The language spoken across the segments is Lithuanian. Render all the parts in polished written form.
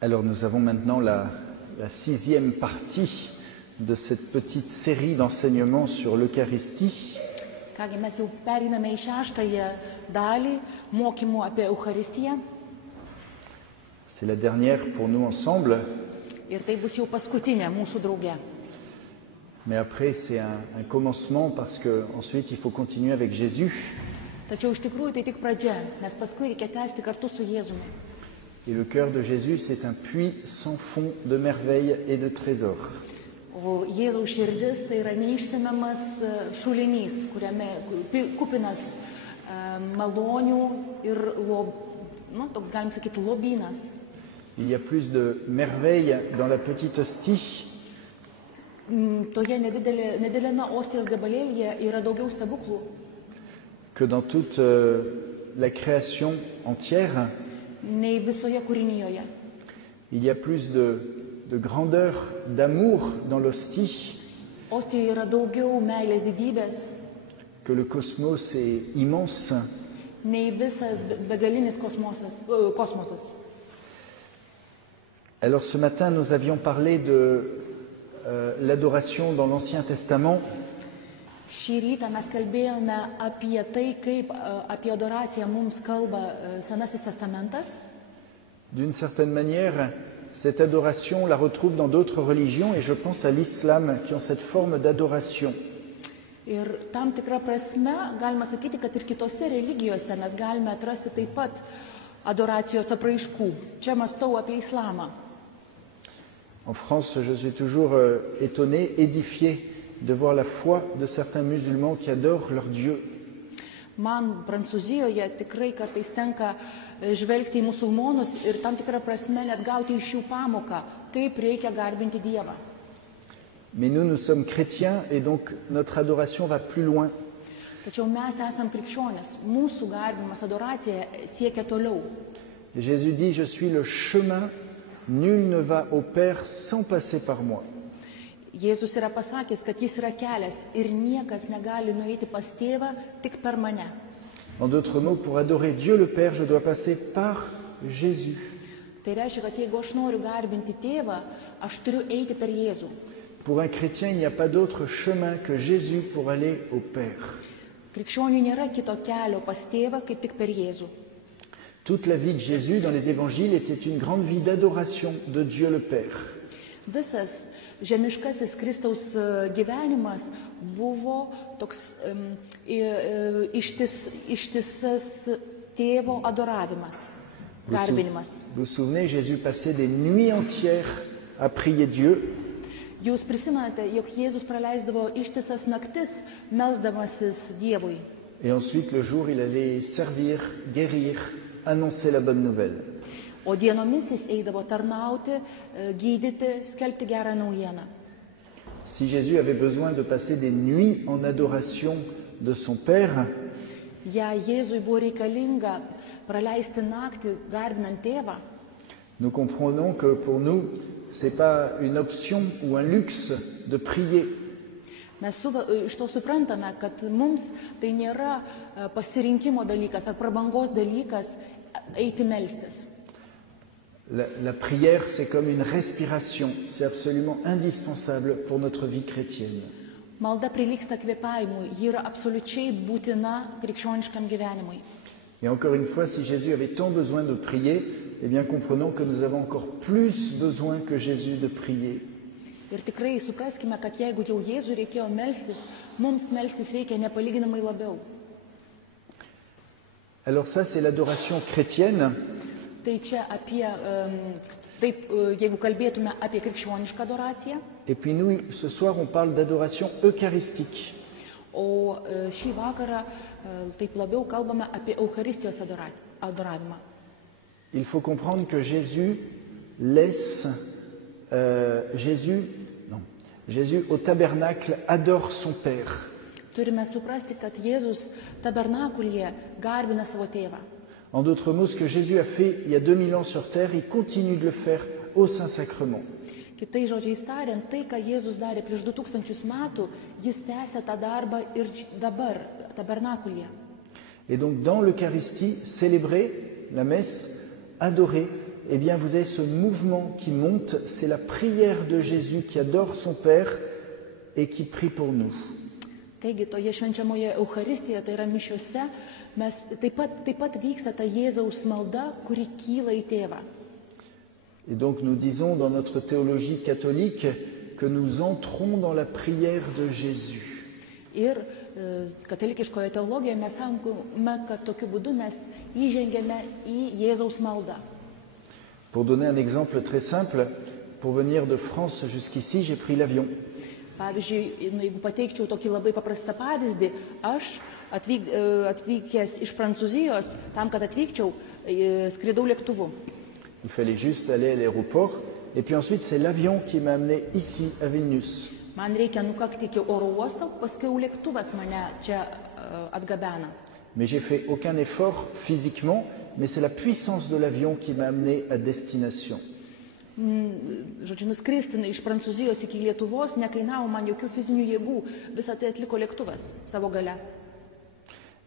Alors nous avons maintenant la sixième partie de cette petite série d'enseignements sur l'Eucharistie. Kągi, mes jau pereiname į šeštąją dalį mokymų apie Eucharistiją. C'est la dernière pour nous ensemble. Ir tai bus jau paskutinė mūsų drauge. Mais après c'est un commencement parce qu'ensuite il faut continuer avec Jésus. Tačiau iš tikrųjų tai tik pradžia, nes paskui reikia tęsti kartu su Jėzumi. Et le cœur de Jésus, c'est un puits sans fond de merveilles et de trésors. O Jėzaus širdis tai yra neišsemiamas šulinys, kuriame kupinas malonių ir, toks galim sakyti, lobynas. Il y a plus de merveilles dans la petite hostie Toje nedideliame ostijos gabalėlyje yra daugiau stebuklų que dans toute la création entière. nei visoje kūrinijoje. Il y a plus de grandeur, d'amour dans l'hostie Ostijoje yra daugiau meilės didybės que le cosmos est immense. nei visas begalinis kosmosas. Alors ce matin, nous avions parlé de l'adoration dans l'Ancien Testament. Šį rytą mes kalbėjome apie tai, kaip apie adoraciją mums kalba Senasis testamentas. D'une certaine manière, cette adoration, on la retrouve dans d'autres religions et je pense à l'islam qui ont cette forme d'adoration. Ir tam tikrą prasme galima sakyti, kad ir kitose religijose mes galime atrasti taip pat adoracijos apraiškų. Čia mąstau apie islamą. En France, je suis toujours étonné, édifié de voir la foi de certains musulmans qui adorent leur Dieu. Man Prancūzijoje tikrai kartais tenka žvelgti į musulmonus ir tam tikrą prasme net gauti iš jų pamoką, kaip reikia garbinti Dievą. Mais nous sommes chrétiens et donc notre adoration va plus loin. Tačiau mes esam krikščionys, mūsų garbinimas, adoracija siekia toliau. Jésus dit, je suis le chemin, nul ne va au Père sans passer par moi. Jėzus yra pasakęs, kad jis yra kelias ir niekas negali nueiti pas tėvą tik per mane. En d'autres mots, pour adorer Dieu le Père, je dois passer par Jésus. Tai reiškia, kad jeigu aš noriu garbinti tėvą, aš turiu eiti per Jėzų. Pour un chrétien, il n'y a pas d'autre chemin que Jésus pour aller au Père. Krikščioniui nėra kito kelio pas tėvą, kaip tik per Jėzų. Toute la vie de Jésus dans les évangiles était une grande vie d'adoration de Dieu le Père. Visas žemiškasis Kristaus gyvenimas buvo toks ištisas tėvo adoravimas, garbinimas. Vous vous souvenez, Jésus passait des nuits entières à prier Dieu. Jūs prisimenate, jog Jėzus praleisdavo ištisas naktis, melsdamasis Dievui. Et ensuite, le jour, il allait servir, guérir, annoncer la bonne nouvelle. O dienomis jis eidavo tarnauti, gydyti, skelbti gerą naujieną. Si Jésus avait besoin de passer des nuits en adoration de son Père, Jei Jėzui buvo reikalinga praleisti naktį garbinant tėvą, nous comprenons que pour nous, ce n'est pas une option ou un luxe de prier. mes iš to suprantame, kad mums tai nėra pasirinkimo dalykas ar prabangos dalykas eiti melstis. La prière, c'est comme une respiration, c'est absolument indispensable pour notre vie chrétienne. Malda prilygsta kvėpavimui, ji yra absoliučiai būtina krikščioniškam gyvenimui. Et encore une fois, si Jésus avait tant besoin de prier, eh bien comprenons que nous avons encore plus besoin que Jésus de prier. Ir tikrai supraskime, kad jeigu jau Jėzui reikėjo melstis, mums melstis reikia nepalyginamai labiau. Alors ça, c'est l'adoration chrétienne. Tai čia apie, taip, jeigu kalbėtume apie krikščionišką adoraciją. Et puis nous, ce soir, on parle d'adoration eucharistique. O šį vakarą taip labiau kalbame apie Eucharistijos adoravimą. Il faut comprendre que Jésus laisse Jésus au tabernacle adore son Père. Turime suprasti, kad Jėzus tabernakulyje garbina savo tėvą. En d'autres mots, ce que Jésus a fait il y a 2000 ans sur terre, il continue de le faire au Saint-Sacrement. Kitai žodžiais tariant, tai, ką Jėzus darė prieš 2000 metų, jis tęsia tą darbą ir dabar tabernakulyje. Et donc dans l'Eucharistie, célébrer la messe, adorer eh bien vous avez ce mouvement qui monte, c'est la prière de Jésus qui adore son Père et qui prie pour nous. Taigi, toje švenčiamoje Eucharistijoje, tai yra mišiose, mes taip pat vyksta ta Jėzaus malda, kuri kyla į tėvą. Et donc nous disons dans notre théologie catholique que nous entrons dans la prière de Jésus. Ir katalikiškoje teologijoje mes sakome, kad tokiu būdu mes įžengėme į Jėzaus maldą. Pour donner un exemple très simple, pour venir de France jusqu'ici, j'ai pris l'avion. Pavyzdžiui, jeigu pateikčiau tokį labai paprastą pavyzdį, aš atvykęs iš Prancūzijos, tam, kad atvykčiau, skridau lėktuvu. Il fallait juste aller à l'aéroport, et puis ensuite c'est l'avion qui m'a amené ici, à Vilnius. Man reikia nukakti iki oro uosto, paskui lėktuvas mane čia atgabena. Mais j'ai fait aucun effort physiquement, mais c'est la puissance de l'avion qui m'a amené à destination. Žodžiu, nuskristi iš Prancūzijos iki Lietuvos nekainavo man jokių fizinių jėgų, visą tai atliko lėktuvas savo gale.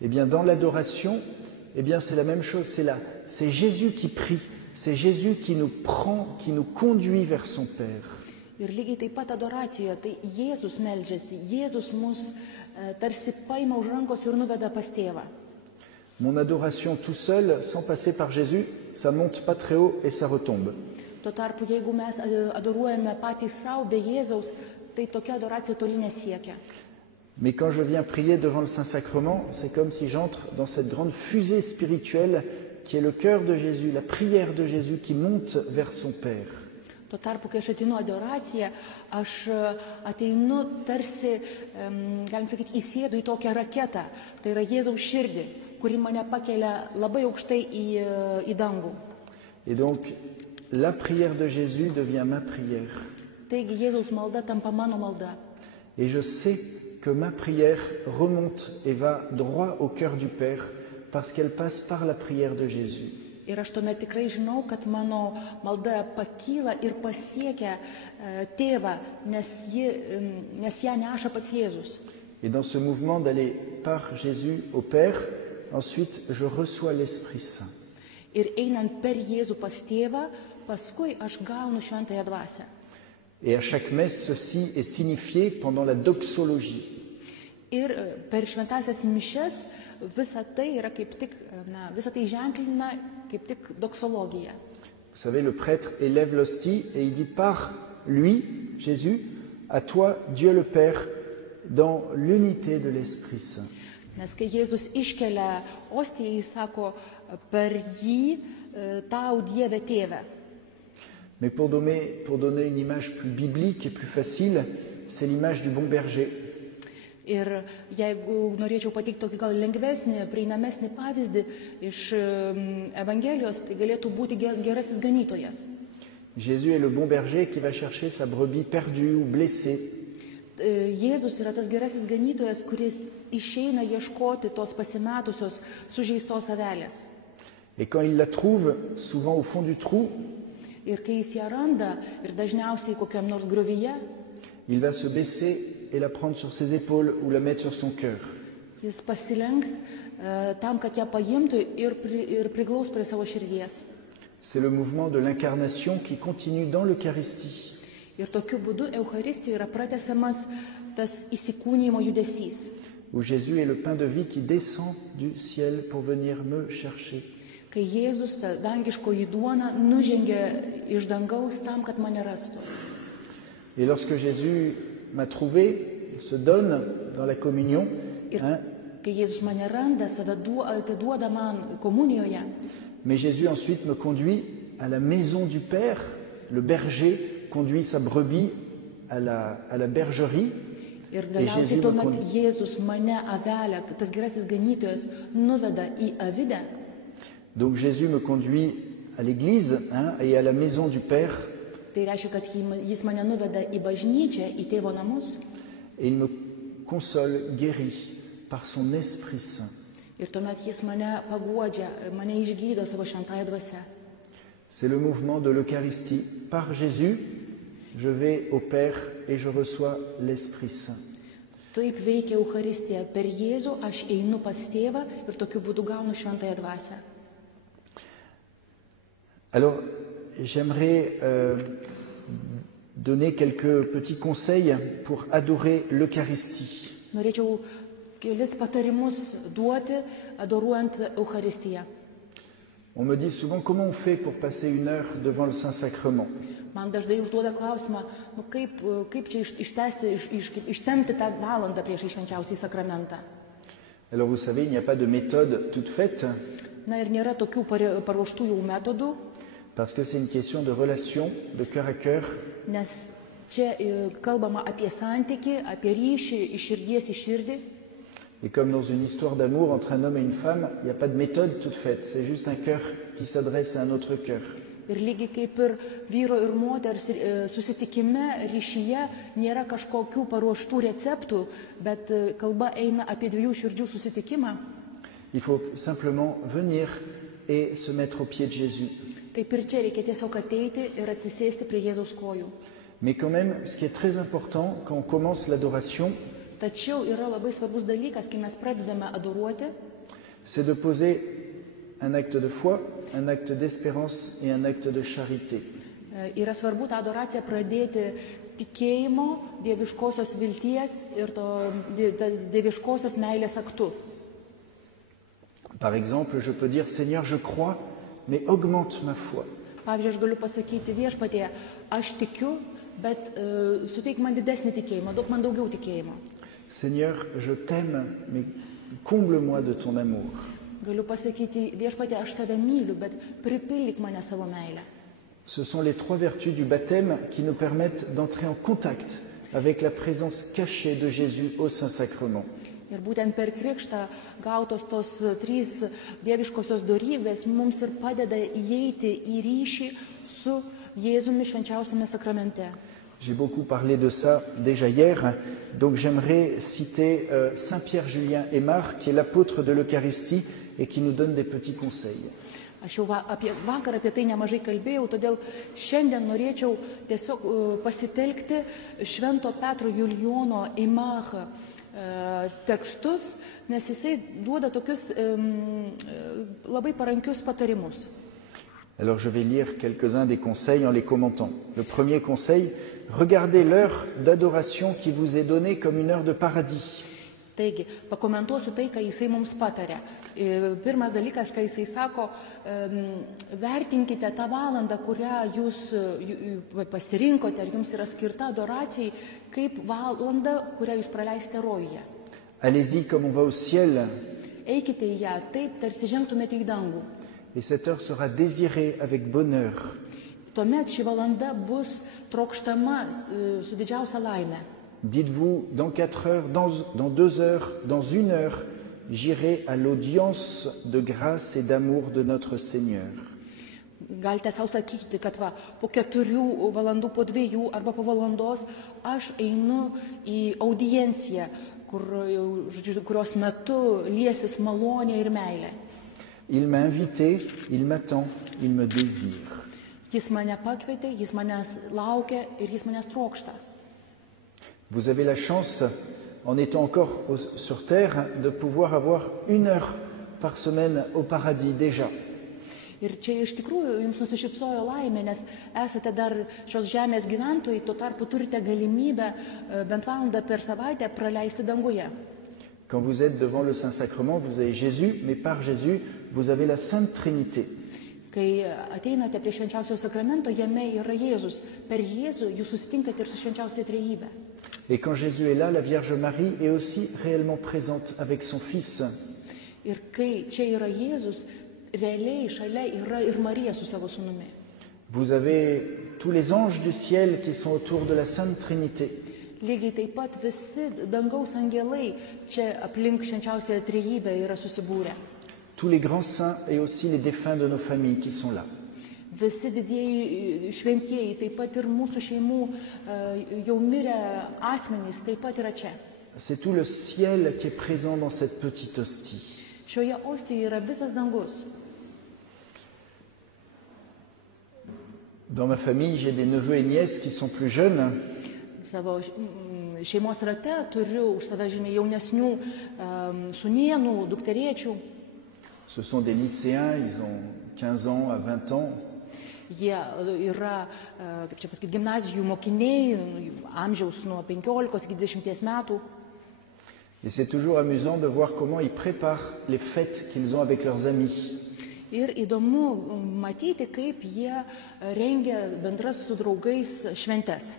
Eh bien, dans l'adoration, eh bien, c'est la même chose, c'est Jésus qui prie, c'est Jésus qui nous prend, qui nous conduit vers son Père. Ir lygiai taip pat adoracijoje, tai Jėzus meldžiasi, Jėzus mus tarsi paima už rankos ir nuveda pas tėvą. Mon adoration tout seul, sans passer par Jésus, ça monte pas très haut et ça retombe. Tuo tarpu, jeigu mes adoruojame patys savo be Jėzaus, tai tokia adoracija toli nesiekia. Mais quand je viens prier devant le Saint-Sacrement, c'est comme si j'entre dans cette grande fusée spirituelle qui est le cœur de Jésus, la prière de Jésus qui monte vers son Père. Tuo tarpu, kai aš ateinu adoraciją, aš ateinu tarsi, galim sakyti, įsėdu į tokią raketą, tai yra Jėzaus širdį, kuri mane pakelia labai aukštai į dangų. Et donc, la prière de Jésus devient ma prière. Taigi Jėzaus malda tampa mano malda. Et je sais que ma prière remonte et va droit au cœur du Père parce qu'elle passe par la prière de Jésus. Ir aš tuomet tikrai žinau, kad mano malda pakyla ir pasiekia tėvą, nes ją neša pats Jėzus. Et dans ce mouvement d'aller par Jésus au Père, ensuite je reçois l'Esprit Saint. Ir einant per Jėzų pas tėvą, paskui aš gaunu šventąją dvasią. Et à chaque messe, ceci est signifié pendant la doxologie. Ir per šventąsias mišias visa tai yra kaip tik, visa tai ženklina kaip tik doksologija. Vous savez, le prêtre élève l'hostie et il dit par lui, Jésus, à toi, Dieu le Père, dans l'unité de l'Esprit Saint. Nes kai Jėzus iškelia ostiją, jis sako, per jį tau Dieve tėve. Mais pour donner une image plus biblique et plus facile, c'est l'image du bon berger. Ir jeigu norėčiau pateikti tokį gal lengvesnį, prieinamesnį pavyzdį iš Evangelijos, tai galėtų būti gerasis ganytojas. Jésus est le bon berger qui va chercher sa brebis perdue ou blessée. Jėzus yra tas gerasis ganytojas, kuris išeina ieškoti tos pasimetusios, sužeistos avelės. Et quand il la trouve, souvent au fond du trou, ir kai jis ją randa, ir dažniausiai kokiam nors griovyje, il va se baisser et la prendre sur ses épaules ou la mettre sur son cœur. Jis pasilenks tam, kad ją paimtų ir priglaus prie savo širdies. C'est le mouvement de l'incarnation qui continue dans l'Eucharistie. Ir tokiu būdu Eucharistijoje yra pratęsiamas tas įsikūnijimo judesys. Où Jésus est le pain de vie qui descend du ciel pour venir me chercher. Kai Jėzus, ta dangiškoji duona, nužengia iš dangaus tam, kad mane rastų. Et lorsque Jésus m'a trouvé, se donne dans la communion, kai Jėzus mane randa, save atiduoda man komunijoje. Mais Jésus ensuite me conduit à la maison du Père. Le berger conduit sa brebis à la bergerie. Ir galiausiai tuomet Jėzus mane avelę, tas gerasis ganytojas, nuveda į avidę. Donc Jésus me conduit à l'église et à la maison du Père. Tai reiškia, kad jis mane nuveda į bažnyčią, į tėvo namus. Et il me console, guérit par son Esprit Saint. Ir tuomet jis mane paguodžia, mane išgydo savo šventąją dvasią. C'est le mouvement de l'Eucharistie. Par Jésus, je vais au Père et je reçois l'Esprit Saint. Taip veikia Eucharistija. Per Jėzų aš einu pas tėvą ir tokiu būdu gaunu šventąją dvasią. Alors, j'aimerais donner quelques petits conseils pour adorer l'Eucharistie. Norėčiau kelis patarimus duoti, adoruojant Eucharistiją. On me dit souvent comment on fait pour passer 1 heure devant le Saint-Sacrement. Man dažnai užduoda klausimą, kaip čia ištempti tą valandą prieš švenčiausiąjį sakramentą. Alors vous savez, il n'y a pas de méthode toute faite, Na ir nėra tokių paruoštų jau metodų, parce que c'est une question de relation, de cœur à cœur. nes čia kalbama apie santykį, apie ryšį iš širdies į širdį. Et comme dans une histoire d'amour entre un homme et une femme, il n'y a pas de méthode toute faite, c'est juste un cœur qui s'adresse à un autre cœur. Ir lygiai kaip ir vyro ir moters susitikime, ryšyje nėra kažkokių paruoštų receptų, bet kalba eina apie dviejų širdžių susitikimą. Il faut simplement venir et se mettre aux pieds de Jésus. Taip ir čia reikia tiesiog ateiti ir atsisėsti prie Jėzaus kojų. Mais quand même, ce qui est très important quand on commence l'adoration, Tačiau yra labai svarbus dalykas, kai mes pradedame adoruoti, c'est de poser un acte de foi, un acte d'espérance et un acte de charité. yra svarbu tą adoraciją pradėti tikėjimo, dieviškosios vilties ir dieviškosios meilės aktu. Par exemple, je peux dire, Seigneur, je crois, mais augmente ma foi. Pavyzdžiui, aš galiu pasakyti Viešpatie, aš tikiu, bet suteik man didesnį tikėjimą, duok man daugiau tikėjimo. Seigneur, je t'aime, mais comble-moi de ton amour. Galiu pasakyti Viešpatie, aš tave myliu, bet pripildyk mane savo meilę. Ce sont les 3 vertus du baptême qui nous permettent d'entrer en contact avec la présence cachée de Jésus au Saint-Sacrement. Ir būtent per krikštą gautos tos 3 dieviškosios dorybės mums ir padeda įeiti į ryšį su Jėzumi švenčiausiame sakramente. J'ai beaucoup parlé de ça déjà hier, donc j'aimerais citer Saint Pierre Julien Aymar, qui est l'apôtre de l'Eucharistie et qui nous donne des petits conseils. Aš jau vakar apie tai nemažai kalbėjau, todėl šiandien norėčiau tiesiog pasitelkti Švento Petro Julijono Aymar tekstus, nes jisai duoda tokius labai parankius patarimus. Alors je vais lire quelques-uns des conseils en les commentant. Le premier conseil, regardez l'heure d'adoration qui vous est donnée comme une heure de paradis. Taigi, pakomentuosiu tai, ką jisai mums patarė. Pirmas dalykas, ką jisai sako, vertinkite tą valandą, kurią jūs pasirinkote, ar jums yra skirta adoracijai, kaip valanda, kurią jūs praleisite rojuje. Allez-y comme on va au ciel, Eikite į ją taip, tarsi žengtumėte į dangų. et cette heure sera désirée avec bonheur. Tuomet ši valanda bus trokštama su didžiausia laime. Dites-vous, dans 4 heures, dans 2 heures, dans 1 heure, j'irai à l'audience de grâce et d'amour de notre Seigneur. Galite savo sakyti, kad po 4 valandų, po 2 arba po valandos aš einu į audienciją, kurios metu liesis malonė ir meilė. Il m'a invité, il m'attend, il me désire. Jis mane pakvietė, jis manęs laukia ir jis manęs trokšta. Vous avez la chance, en étant encore sur terre, de pouvoir avoir 1 heure par semaine au paradis déjà. Ir čia iš tikrųjų jums nusišypsojo laimė, nes esate dar šios žemės gyventojai, tuo tarpu turite galimybę bent valandą per savaitę praleisti danguje. Quand vous êtes devant le Saint-Sacrement, vous avez Jésus, mais par Jésus, vous avez la Sainte Trinité. Kai ateinate prie švenčiausio sakramento, jame yra Jėzus. Per Jėzų jūs susitinkate ir su švenčiausia trejybe. Et quand Jésus est là, la Vierge Marie est aussi réellement présente avec son Fils. Ir kai čia yra Jėzus, realiai šalia yra ir Marija su savo sūnumi. Vous avez tous les anges du ciel qui sont autour de la Sainte Trinité. Lygiai taip pat visi dangaus angelai čia aplink švenčiausią trejybę yra susibūrę. Tous les grands saints et aussi les défunts de nos familles qui sont là. Visi didieji šventieji, taip pat ir mūsų šeimų jau mirę asmenys, taip pat yra čia. C'est tout le ciel qui est présent dans cette petite hostie. Šioje ostijoje yra visas dangus. Dans ma famille, j'ai des neveux et nièces qui sont plus jeunes. Savo šeimos rate turiu už save žymiai jaunesnių sūnėnų, dukterėčių. Ce sont des lycéens, ils ont 15 ans à 20 ans. jie yra, kaip čia pasakyti, gimnazijų mokiniai, amžiaus nuo 15 iki 20 metų. Et c'est toujours amusant de voir comment ils préparent les fêtes qu'ils ont avec leurs amis. Ir įdomu matyti, kaip jie rengia bendras su draugais šventes.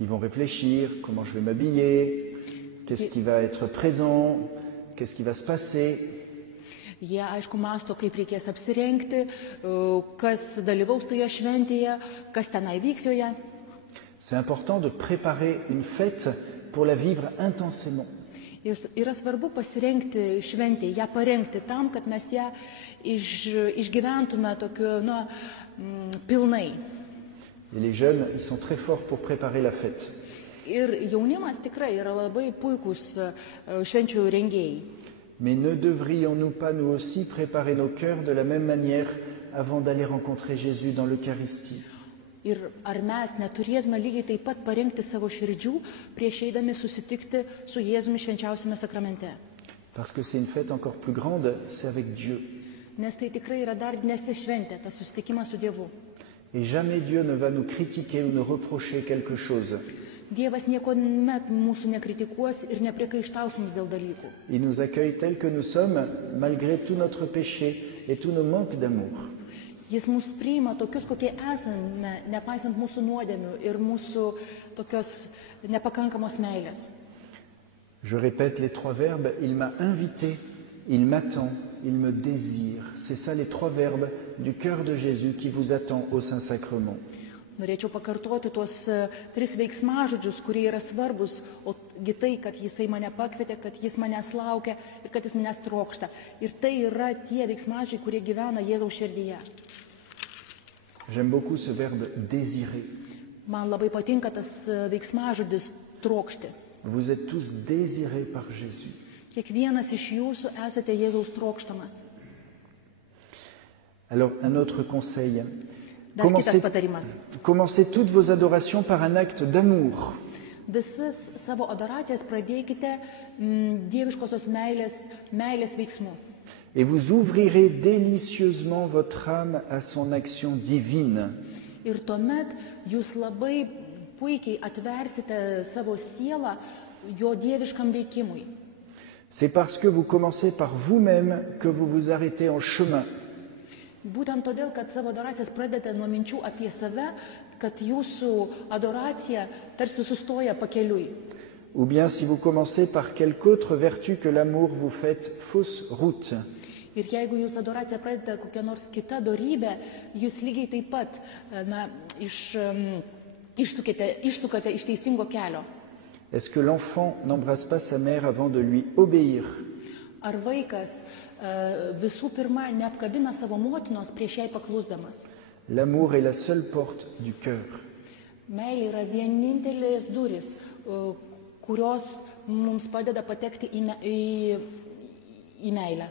Ils vont réfléchir, comment je vais m'habiller, qu'est-ce qui va être présent, qu'est-ce qui va se passer. Jie, aišku, mąsto, kaip reikės apsirengti, kas dalyvaus toje šventėje, kas tenai vyks joje. C'est important de préparer une fête pour la vivre intensément. Ir yra svarbu pasirengti šventę, ją parengti tam, kad mes ją išgyventume tokiu, pilnai. Et les jeunes, ils sont très forts pour préparer la fête. Ir jaunimas tikrai yra labai puikūs švenčių rengėjai. Mais ne devrions-nous pas nous aussi préparer nos cœurs de la même manière avant d'aller rencontrer Jésus dans l'Eucharistie? Ir ar mes neturėtume lygiai taip pat parengti savo širdžių prieš eidami susitikti su Jėzumi švenčiausiame sakramente? Parce que c'est une fête encore plus grande, c'est avec Dieu. Nes tai tikrai yra dar didesnė šventė, tas susitikimas su Dievu. Et jamais Dieu ne va nous critiquer ou nous reprocher quelque chose. Dievas niekuomet mūsų nekritikuos ir nepriekaištaus mums dėl dalykų. Il nous accueille tels que nous sommes, malgré tout notre péché et tous nos manques d'amour. Jis mus priima tokius, kokie esame, nepaisant mūsų nuodėmių ir mūsų tokios nepakankamos meilės. Je répète les trois verbes, il m'a invité, il m'attend, il me désire. C'est ça les trois verbes du cœur de Jésus qui vous attend au Saint-Sacrement. Norėčiau pakartoti tuos 3 veiksmažodžius, kurie yra svarbus, ogi tai, kad jisai mane pakvietė, kad jis manęs laukia ir kad jis manęs trokšta. Ir tai yra tie veiksmažodžiai, kurie gyvena Jėzaus širdyje. J'aime beaucoup ce verbe désirer. Man labai patinka tas veiksmažodis trokšti. Vous êtes tous désirés par Jésus. Kiekvienas iš jūsų esate Jėzaus trokštamas. Alors, un autre conseil. Commencez toutes vos adorations par un acte d'amour. Visas savo adoracijas pradėkite dieviškosios meilės veiksmu. Et vous ouvrirez délicieusement votre âme à son action divine. Ir tuomet jūs labai puikiai atversite savo sielą jo dieviškam veikimui. C'est parce que vous commencez par vous-même que vous vous arrêtez en chemin. Būtent todėl, kad savo adoracijas pradedate nuo minčių apie save, kad jūsų adoracija tarsi sustoja pakeliui. Ou bien si vous commencez par quelque autre vertu que l'amour, vous faites fausse route. Ir jeigu jūs adoraciją pradedate kokią nors kitą dorybę, jūs lygiai taip pat išsukate iš teisingo kelio. Est-ce que l'enfant n'embrasse pas sa mère avant de lui obéir? Ar vaikas visų pirma neapkabina savo motinos prieš jai paklusdamas? L'amour est la seule porte du cœur. Meilė yra vienintelės durys, kurios mums padeda patekti į meilę.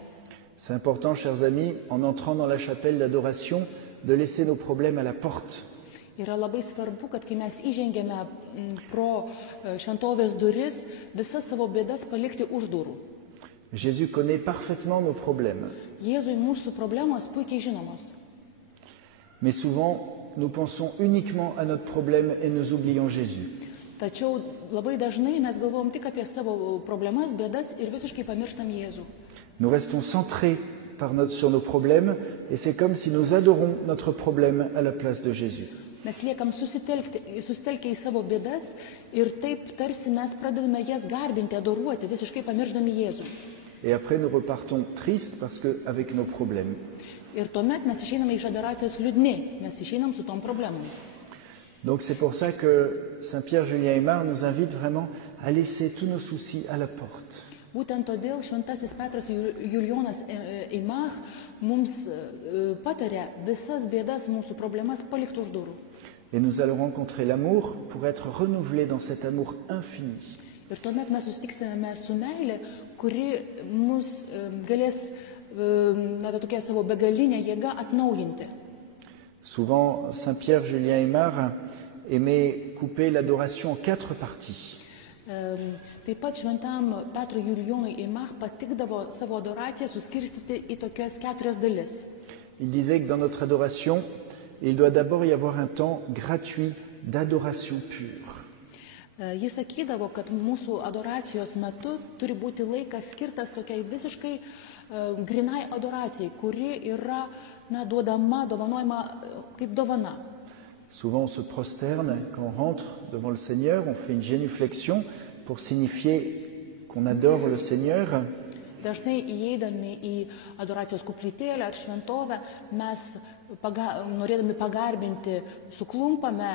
C'est important, chers amis, en entrant dans la chapelle d'adoration, de laisser nos problèmes à la porte. Yra labai svarbu, kad kai mes įžengėme pro šventovės duris, visas savo bėdas palikti už durų. Jésus connaît parfaitement nos problèmes. Jėzui mūsų problemos puikiai žinomos. Mais souvent, nous pensons uniquement à notre problème et nous oublions Jésus. Tačiau labai dažnai mes galvojam tik apie savo problemas, bėdas ir visiškai pamirštam Jėzų. Nous restons centrés sur nos problèmes et c'est comme si nous adorons notre problème à la place de Jésus. Mes liekam susitelkę į savo bėdas ir taip tarsi mes pradedame jas garbinti, adoruoti, visiškai pamiršdami Jėzų. Et après nous repartons tristes parce que avec nos problèmes. Ir tuomet mes išeiname iš adoracijos liūdni, mes išeinam su tom problemom. Donc c'est pour ça que Saint Pierre Julien Aymar nous invite vraiment à laisser tous nos soucis à la porte. Būtent todėl šventasis Petras Julijonas Aymar mums patarė visas bėdas, mūsų problemas palikti už durų. Et nous allons rencontrer l'amour pour être renouvelés dans cet amour infini. Ir tuomet mes susitiksime su meilė, kuri mus galės tokia savo begalinė jėga atnaujinti. Souvent, Saint Pierre Julien Aymar aimait couper l'adoration en 4 parties. Taip pat šventam Petrui Julijonui Aymar patikdavo savo adoraciją suskirstyti į tokias 4 dalis. Il disait que dans notre adoration, il doit d'abord y avoir un temps gratuit d'adoration pure. Jis sakydavo, kad mūsų adoracijos metu turi būti laikas skirtas tokiai visiškai grinai adoracijai, kuri yra duodama, dovanojama kaip dovana. Souvent on se prosterne quand on rentre devant le Seigneur, on fait une génuflexion pour signifier qu'on adore le Seigneur. Dažnai įeidami į adoracijos koplytėlę ar šventovę, mes norėdami pagarbinti suklumpame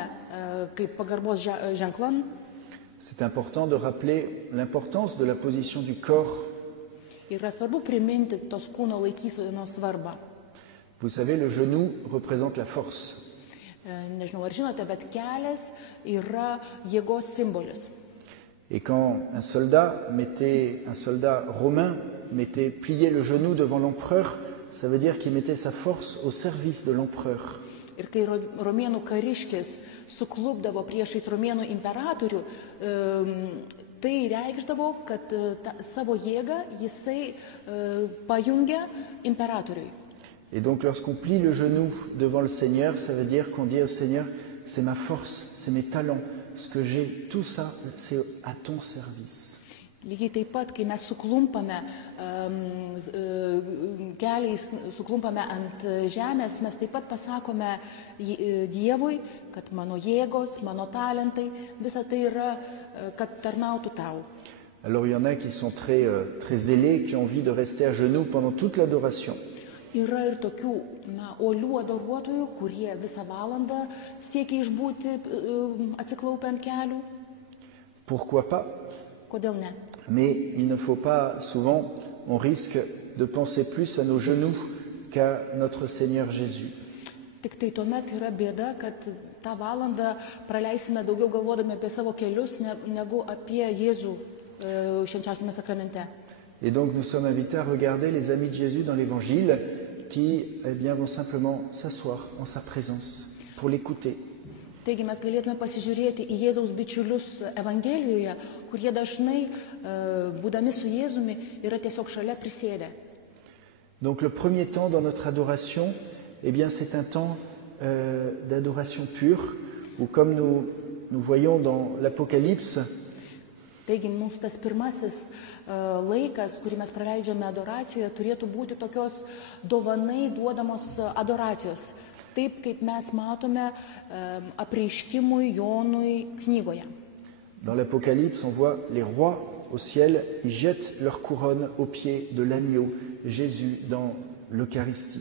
kaip pagarbos ženklan. C'est important de rappeler l'importance de la position du corps. Yra svarbu priminti tos kūno laikysenos svarbą. Vous savez, le genou représente la force. Nežinau, ar žinote, bet kelias yra jėgos simbolis. Et quand un soldat romain pliait le genou devant l'empereur, ça veut dire qu'il mettait sa force au service de l'empereur. Ir kai romėnų kariškis suklupdavo priešais romėnų imperatorių, tai reikšdavo, kad savo jėgą jisai pajungia imperatoriui. Et donc lorsqu'on plie le genou devant le Seigneur, ça veut dire qu'on dit au Seigneur, c'est ma force, c'est mes talents, ce que j'ai, tout ça, c'est à ton service. Lygiai taip pat, kai mes suklumpame keliais, suklumpame ant žemės, mes taip pat pasakome Dievui, kad mano jėgos, mano talentai, visa tai yra, kad tarnautų tau. Alors il y en a qui sont très zélés, qui ont envie de rester à genoux pendant toute l'adoration. Yra ir tokių uolių adoruotojų, kurie visą valandą siekia išbūti atsiklaupę ant kelių. Pourquoi pas? Kodėl ne? Mais il ne faut pas, souvent, on risque de penser plus à nos genoux qu'à notre Seigneur Jésus. Tik tai tuomet yra bėda, kad tą valandą praleisime daugiau galvodami apie savo kelius, negu apie Jėzų švenčiausiame sakramente. Et donc nous sommes invités à regarder les amis de Jésus dans l'Évangile qui vont simplement s'asseoir en sa présence pour l'écouter. Taigi mes galėtume pasižiūrėti į Jėzaus bičiulius Evangelijoje, kurie dažnai, būdami su Jėzumi, yra tiesiog šalia prisėdę. Donc le premier temps dans notre adoration, c'est un temps d'adoration pure, où comme nous voyons dans l'Apocalypse, taigi mūsų tas pirmasis laikas, kurį mes praleidžiame adoracijoje, turėtų būti tokios dovanai duodamos adoracijos. Taip, kaip mes matome apreiškimui Jonui knygoje. Dans l'Apocalypse, on voit les rois au ciel, ils jettent leur couronne aux pieds de l'agneau, Jésus, dans l'Eucharistie.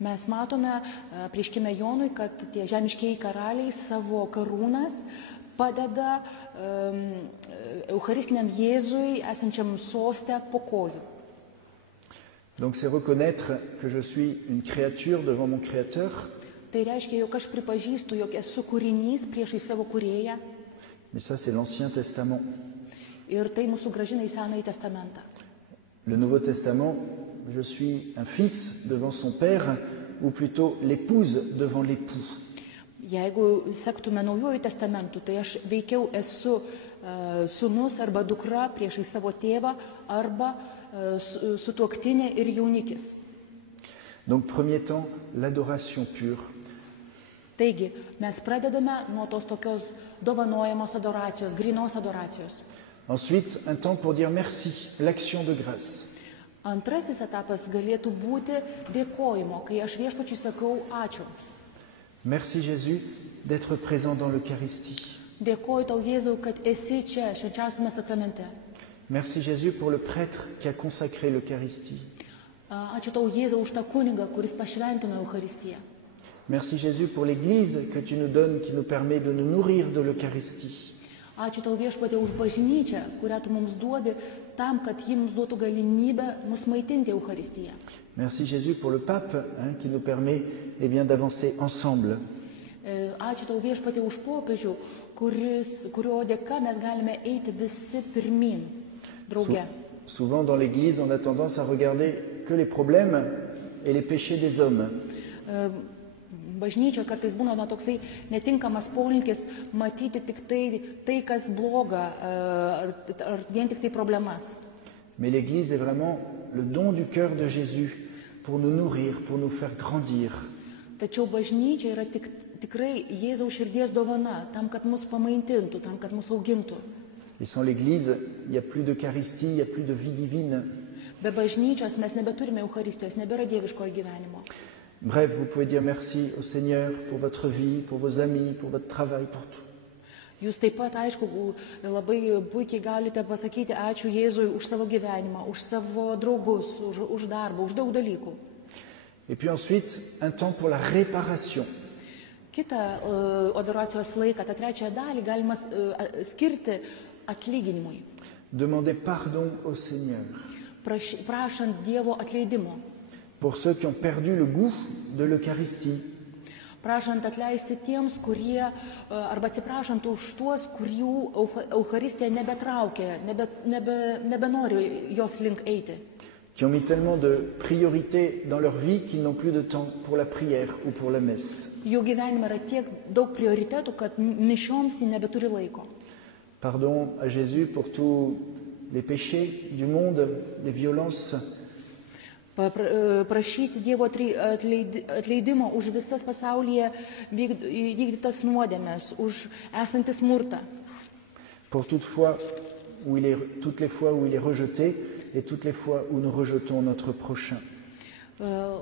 Mes matome apreiškime Jonui, kad tie žemiškieji karaliai savo karūnas padeda Eucharistiniam Jėzui esančiam soste po kojų. Donc c'est reconnaître que je suis une créature devant mon Créateur. Tai reiškia, jog aš pripažįstu, jog esu kūrinys priešai savo kūrėją. Mais ça c'est l'Ancien Testament. Ir tai mūsų grąžina į Senąjį testamentą. Le Nouveau Testament, je suis un fils devant son père, ou plutôt l'épouse devant l'époux. Jeigu sektume Naujuoju testamentu, tai aš veikiau esu sūnus arba dukra priešai savo tėvą arba sutuoktinė ir jaunikis. Donc premier temps, l'adoration pure. Taigi, mes pradedame nuo tos tokios dovanojamos adoracijos, grynos adoracijos. Ensuite, un temps pour dire merci, l'action de grâce. Antrasis etapas galėtų būti dėkojimo, kai aš Viešpačiui sakau ačiū. Merci Jésus d'être présent dans l'Eucharistie. Dėkoju tau, Jėzau, kad esi čia švenčiausiame sakramente. Merci Jésus pour le prêtre qui a consacré l'Eucharistie. Ačiū tau, Jėzau, už tą kunigą, kuris pašventino Eucharistiją. Merci Jésus pour l'Église que tu nous donnes, qui nous permet de nous nourrir de l'Eucharistie. Ačiū tau, Viešpatie, už bažnyčią, kurią tu mums duodi, tam, kad ji mums duotų galimybę mus maitinti Eucharistiją. Merci Jésus pour le pape, qui nous permet d'avancer ensemble. Ačiū tau, Viešpatie, už popiežių, kurio dėka mes galime eiti visi pirmin, drauge. Souvent dans l'Église, on a tendance à regarder que les problèmes et les péchés des hommes. Bažnyčia kartais būna toksai netinkamas polinkis matyti tik tai, kas bloga, ar vien tik tai problemas. Mais l'Église est vraiment le don du cœur de Jésus pour nous nourrir, pour nous faire grandir. Tačiau bažnyčia yra tikrai Jėzaus širdies dovana, tam, kad mus pamaitintų, tam, kad mus augintų. Et sans l'Église, il n'y a plus d'Eucharistie, il n'y a plus de vie divine. Be bažnyčios mes nebeturime Eucharistijos, nebėra dieviškojo gyvenimo. Bref, vous pouvez dire merci au Seigneur pour votre vie, pour vos amis, pour votre travail, pour tout. Jūs taip pat, aišku, labai puikiai galite pasakyti ačiū Jėzui už savo gyvenimą, už savo draugus, už darbą, už daug dalykų. Et puis ensuite, un temps pour la réparation. Kitą adoracijos laiką, tą trečiąją dalį galima skirti atlyginimui. Demandez pardon au Seigneur. Prašant Dievo atleidimo. Pour ceux qui ont perdu le goût de l'Eucharistie. Prašant atleisti tiems, kurie, arba atsiprašant už tuos, kurių Eucharistija nebetraukia, nebenori jos link eiti. Qui ont mis tellement de priorités dans leur vie qu'ils n'ont plus de temps pour la prière ou pour la messe. Jų gyvenime yra tiek daug prioritetų, kad mišioms jie nebeturi laiko. Pardon à Jésus pour tous les péchés du monde, les violences. Prašyti Dievo atleidimo už visas pasaulyje vykdytas nuodėmes, už esantį smurtą. Pour toutes les fois où il est rejeté et toutes les fois où nous rejetons notre prochain.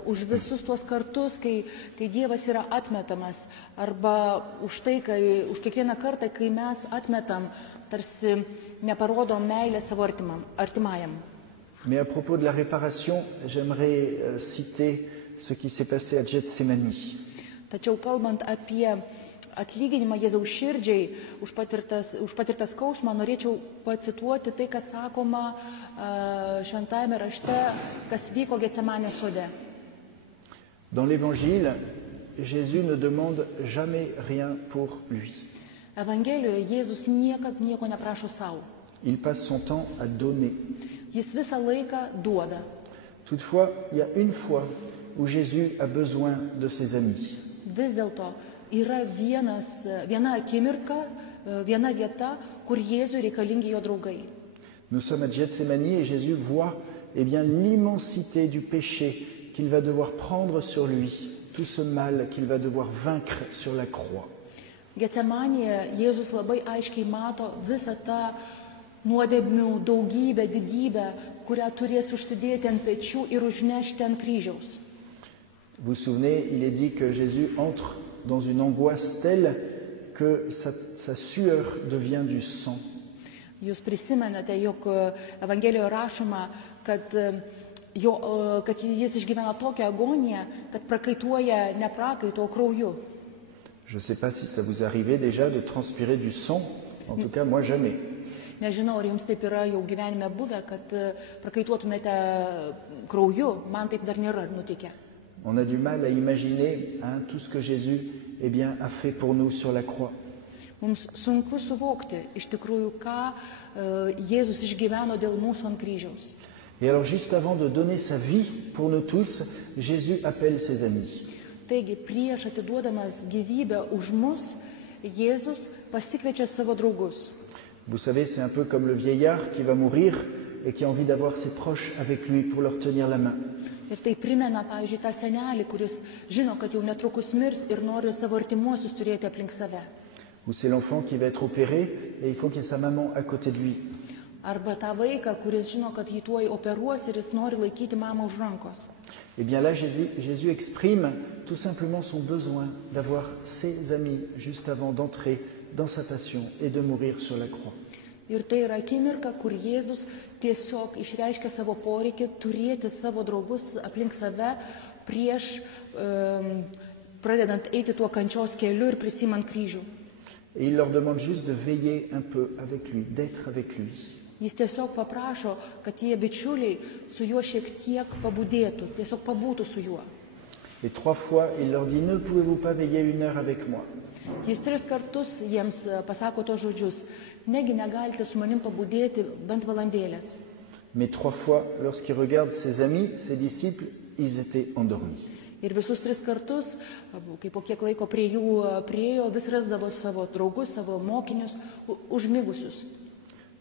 Už visus tuos kartus, kai Dievas yra atmetamas, arba už už kiekvieną kartą, kai mes atmetam, tarsi neparodom meilę savo artimajam. Mais à propos de la réparation, j'aimerais citer ce qui s'est passé à Gethsémani. Tačiau kalbant apie atlyginimą Jėzaus širdžiai už patirtas skausmą, norėčiau pacituoti tai, kas sakoma šventajame rašte, kas vyko Getsemanės sode. Dans l'Évangile, Jésus ne demande jamais rien pour lui. Evangelijoje Jėzus niekad nieko neprašo savo. Il passe son temps à donner. Jis visą laiką duoda. Toutefois, il y a une fois où Jésus a besoin de ses amis. Vis dėlto yra viena akimirka, viena vieta, kur Jėzui reikalingi jo draugai. Nous sommes à Gethsémani et Jésus voit l'immensité du péché qu'il va devoir prendre sur lui, tout ce mal qu'il va devoir vaincre sur la croix. Getsemanėje Jėzus labai aiškiai mato visą tą nuodėmių daugybę, didybę, kurią turės užsidėti ant pečių ir užnešti ant kryžiaus. Vous vous souvenez, il est dit que Jésus entre dans une angoisse telle que sa sueur devient du sang. Jūs prisimenate, jog Evangelijoje rašoma, kad jis išgyvena tokią agoniją, kad prakaituoja ne prakaito, o krauju. Je ne sais pas si ça vous arrivait déjà de transpirer du sang, en tout cas moi jamais. Nežinau, ar jums taip yra jau gyvenime buvę, kad prakaituotumėte krauju, man taip dar nėra nutikę. On a du mal à imaginer tout ce que Jésus a fait pour nous sur la croix. Mums sunku suvokti iš tikrųjų, ką Jėzus išgyveno dėl mūsų ant kryžiaus. Et alors juste avant de donner sa vie pour nous tous, Jésus appelle ses amis. Taigi, prieš atiduodamas gyvybę už mus, Jėzus pasikviečia savo draugus. Vous savez, c'est un peu comme le vieillard qui va mourir et qui a envie d'avoir ses proches avec lui pour leur tenir la main. Ir tai primena, pavyzdžiui, tą senelį, kuris žino, kad jau netrukus mirs ir nori savo artimuosius turėti aplink save. Ou c'est l'enfant qui va être opéré et il faut qu'il y ait sa maman à côté de lui. Arba tą vaiką, kuris žino, kad jį tuoj operuos ir jis nori laikyti mamą už rankos. Eh bien là, Jésus exprime tout simplement son besoin d'avoir ses amis juste avant d'entrer dans sa passion et de mourir sur la croix. Ir tai yra akimirka, kur Jėzus tiesiog išreiškia savo poreikį turėti savo draugus aplink save prieš pradedant eiti tuo kančios keliu ir prisimant kryžių. Et il leur demande juste de veiller un peu avec lui, d'être avec lui. Jis tiesiog paprašo, kad tie bičiuliai su juo šiek tiek pabudėtų, tiesiog pabūtų su juo. Et 3 fois, il leur dit, ne pouvez-vous pas veiller 1 heure avec moi? Jis 3 kartus jiems pasako tos žodžius, negi negalite su manim pabudėti bent valandėlės. Mais 3 fois, lorsqu'il regarde ses amis, ses disciples, ils étaient endormis. Ir visus 3 kartus, kai po kiek laiko prie jų priėjo, vis rasdavo savo draugus, savo mokinius, užmigusius.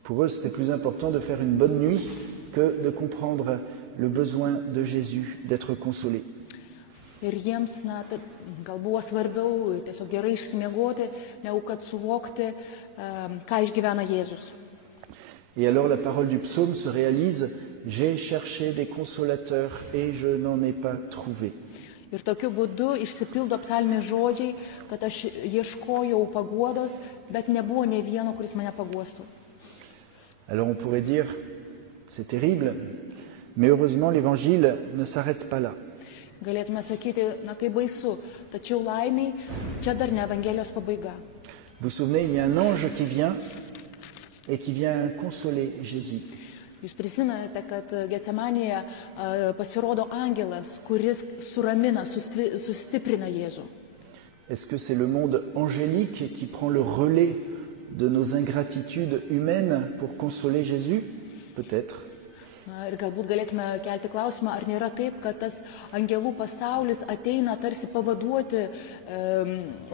Pour eux, c'était plus important de faire une bonne nuit que de comprendre le besoin de Jésus d'être consolé. Ir jiems, gal buvo svarbiau tiesiog gerai išsimiegoti, negu kad suvokti, ką išgyvena Jėzus. Et alors la parole du psaume se réalise, j'ai cherché des consolateurs et je n'en ai pas trouvé. Ir tokiu būdu išsipildo psalmės žodžiai, kad aš ieškojau paguodos, bet nebuvo nei vieno, kuris mane paguostų. Alors on pourrait dire, c'est terrible, mais heureusement l'évangile ne s'arrête pas là. Galėtume sakyti, kaip baisu, tačiau laimiai, čia dar ne Evangelijos pabaiga. Vous vous souvenez, il y a un ange qui vient et qui vient consoler Jésus. Jūs prisimenate, kad Getsemanėje pasirodo angelas, kuris suramina, sustiprina Jėzų. Est-ce que c'est le monde angélique qui prend le relais de nos ingratitudes humaines pour consoler Jésus? Peut-être. Ir galbūt galėtume kelti klausimą, ar nėra taip, kad tas angelų pasaulis ateina tarsi pavaduoti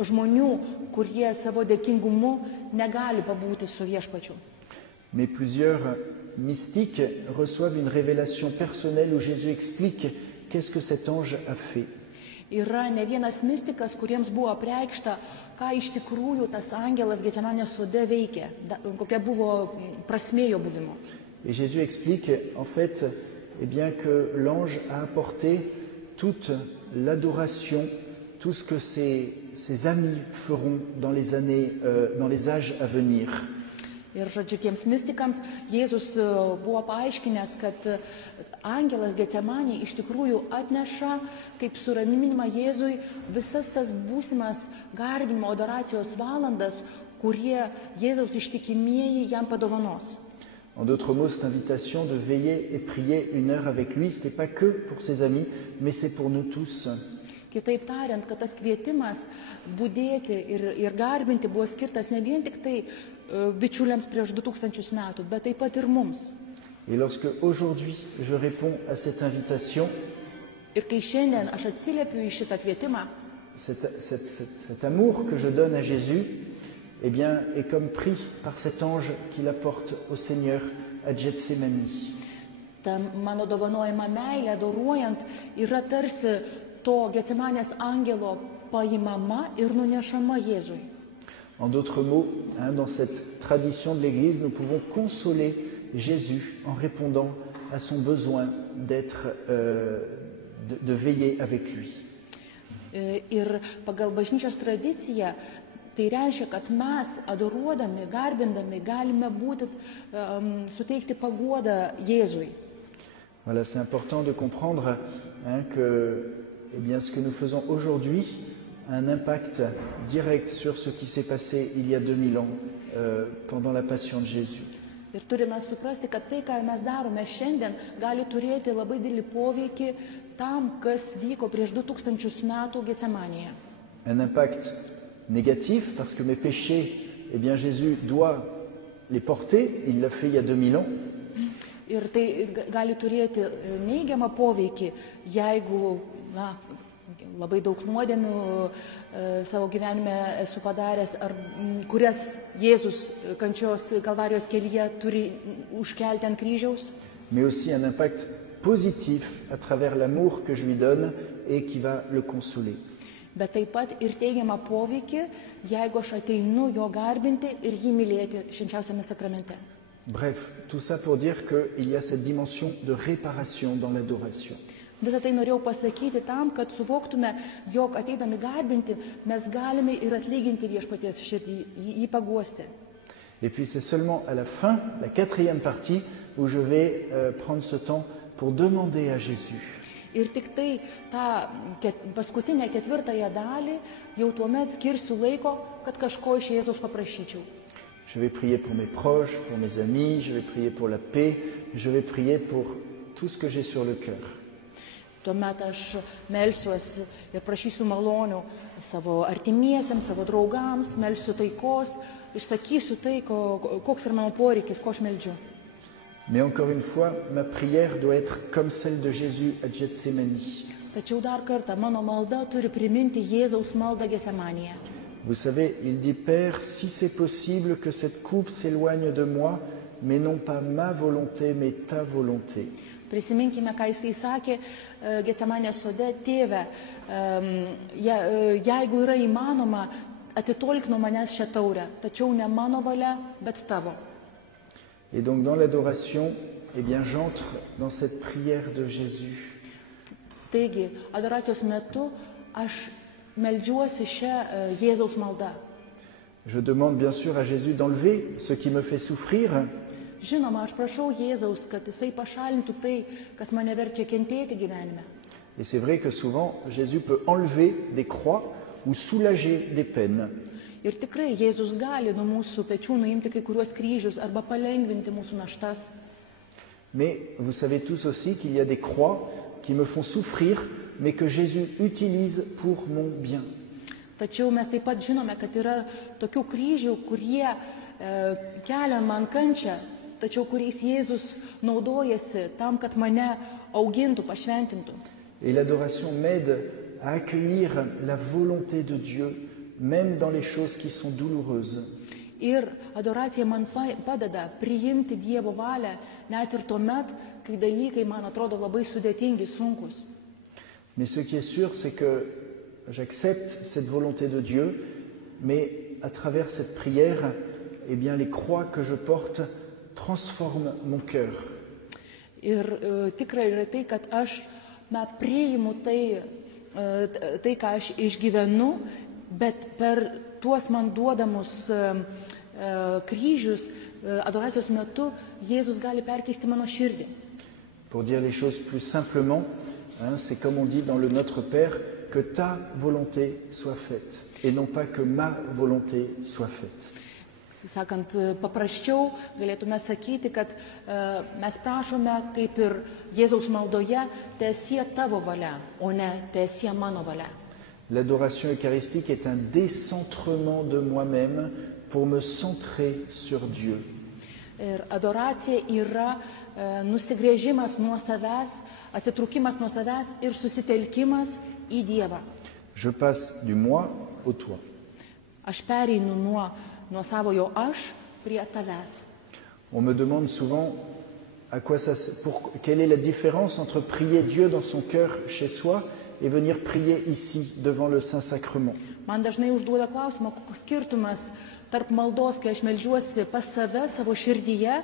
žmonių, kurie savo dėkingumu negali pabūti su Viešpačiu. Mais plusieurs mystiques reçoivent une révélation personnelle où Jésus explique qu'est-ce que cet ange a fait. Yra ne vienas mystikas, kuriems buvo apreikšta, ką iš tikrųjų tas angelas Getsemanės sode veikė, kokia buvo prasmė jo buvimo. Et Jésus explique en fait bien, que l'ange a apporté toute l'adoration, tout ce que ses amis feront dans les âges à venir. Ir žodžiu, tiems mystikams Jėzus buvo paaiškinęs, kad angelas Getsemanėje iš tikrųjų atneša kaip suraminimą Jėzui visas tas būsimas garbinimo adoracijos valandas, kurie Jėzaus ištikimieji jam padovanos. En d'autres mots, cette invitation de veiller et prier une heure avec lui, ce n'est pas que pour ses amis, mais c'est pour nous tous. Kitaip tariant, kad tas kvietimas budėti ir garbinti buvo skirtas ne vien tik tai bičiuliams prieš 2000 metų, bet taip pat ir mums. Et lorsque aujourd'hui je réponds à cette invitation, ir kai šiandien aš atsiliepiu į šitą kvietimą, cet amour que je donne à Jésus, eh bien, est comme pris par cet ange qui l'apporte au Seigneur à Getsemani. Ta mano dovanojama meilė adoruojant yra tarsi to Getsemanės angelo paimama ir nunešama Jėzui. En d'autres mots, dans cette tradition de l'Église, nous pouvons consoler Jésus en répondant à son besoin de veiller avec lui. Ir pagal bažnyčios tradiciją tai reiškia, kad mes adoruodami, garbindami galime suteikti paguodą Jėzui. Voilà, c'est important de comprendre que ce que nous faisons aujourd'hui a un impact direct sur ce qui s'est passé il y a 2000 ans pendant la passion de Jésus. Ir turime suprasti, kad tai, ką mes darome šiandien, gali turėti labai didelį poveikį tam, kas vyko prieš 2000 metų Getsemanėje. Un impact négatif, parce que mes péchés, Jésus doit les porter, il l'a fait il y a 2000 ans. Ir tai gali turėti neigiamą poveikį, jeigu labai daug nuodėmių savo gyvenime esu padaręs, ar kurias Jėzus kančios Kalvarijos kelyje turi užkelti ant kryžiaus. Mais aussi un impact positif à travers l'amour que je lui donne et qui va le consoler. Bet taip pat ir teigiamą poveikį, jeigu aš ateinu jo garbinti ir jį mylėti švenčiausiame sakramente. Bref, tout ça pour dire qu'il y a cette dimension de réparation dans l'adoration. Visą tai norėjau pasakyti tam, kad suvoktume, jog ateidami garbinti, mes galime ir atlyginti Viešpaties širdį, jį paguosti. Et puis c'est seulement à la fin, la 4e partie, où je vais prendre ce temps pour demander à Jésus. Ir tik tai tą paskutinę 4. dalį jau tuomet skirsiu laiko, kad kažko iš Jėzaus paprašyčiau. Je vais prier pour mes proches, pour mes amis, je vais prier pour la paix, je vais prier pour tout ce que j'ai sur le cœur. Tuomet aš melsiuosi ir prašysiu malonių savo artimiesiems, savo draugams, melsiu taikos, išsakysiu tai, koks yra mano poreikis, ko aš meldžiu. Mais encore une fois, ma prière doit être comme celle de Jésus à Getsemani. Tačiau dar kartą mano malda turi priminti Jėzaus maldą Getsemanėje. Vous savez, il dit, Père, si c'est possible que cette coupe s'éloigne de moi, mais non pas ma volonté, mais ta volonté. Prisiminkime, ką jisai sakė Getsemanės sode: Tėve, jeigu yra įmanoma, atitolk nuo manęs šią taurę, tačiau ne mano valia, bet tavo. Et donc dans l'adoration, eh bien j'entre dans cette prière de Jésus. Taigi, adoracijos metu aš meldžiuosi šią Jėzaus maldą. Je demande bien sûr à Jésus d'enlever ce qui me fait souffrir. Žinoma, aš prašau Jėzaus, kad jisai pašalintų tai, kas mane verčia kentėti gyvenime. Et c'est vrai que souvent Jésus peut enlever des croix ou soulager des peines. Ir tikrai Jėzus gali nuo mūsų pečių nuimti kai kuriuos kryžius arba palengvinti mūsų naštas. Mais vous savez tous aussi qu'il y a des croix qui me font souffrir, mais que Jésus utilise pour mon bien. Tačiau mes taip pat žinome, kad yra tokių kryžių, kurie kelia man kančią, tačiau kuriais Jėzus naudojasi tam, kad mane augintų, pašventintų. Et l'adoration m'aide à accueillir la volonté de Dieu, même dans les choses qui sont douloureuses. Ir adoracija man padeda priimti Dievo valią, net ir tuomet, kai dalykai man atrodo labai sudėtingi, sunkus. Mais ce qui est sûr, c'est que j'accepte cette volonté de Dieu, mais à travers cette prière, eh bien, les croix que je porte transforment mon cœur. Ir tikrai yra tai, kad aš priimu tai, ką aš išgyvenu, bet per tuos man duodamus kryžius adoracijos metu Jėzus gali perkeisti mano širdį. Pour dire les choses plus simplement, c'est comme on dit dans le Notre Père, que ta volonté soit faite, et non pas que ma volonté soit faite. Sakant paprasčiau, galėtume sakyti, kad mes prašome, kaip ir Jėzaus maldoje, teesie tavo valia, o ne teesie mano valia. L'adoration eucharistique est un décentrement de moi-même pour me centrer sur Dieu. Ir adoracija yra nusigrėžimas nuo savęs, atitrukimas nuo savęs ir susitelkimas į Dievą. Je passe du moi au toi. Aš pereinu nuo savojo aš prie tavęs. On me demande souvent quelle est la différence entre prier Dieu dans son cœur chez soi et venir prier ici devant le Saint-Sacrement. Man dažnai užduoda klausimą, koks skirtumas tarp maldos, kai aš meldžiuosi pas save, savo širdyje,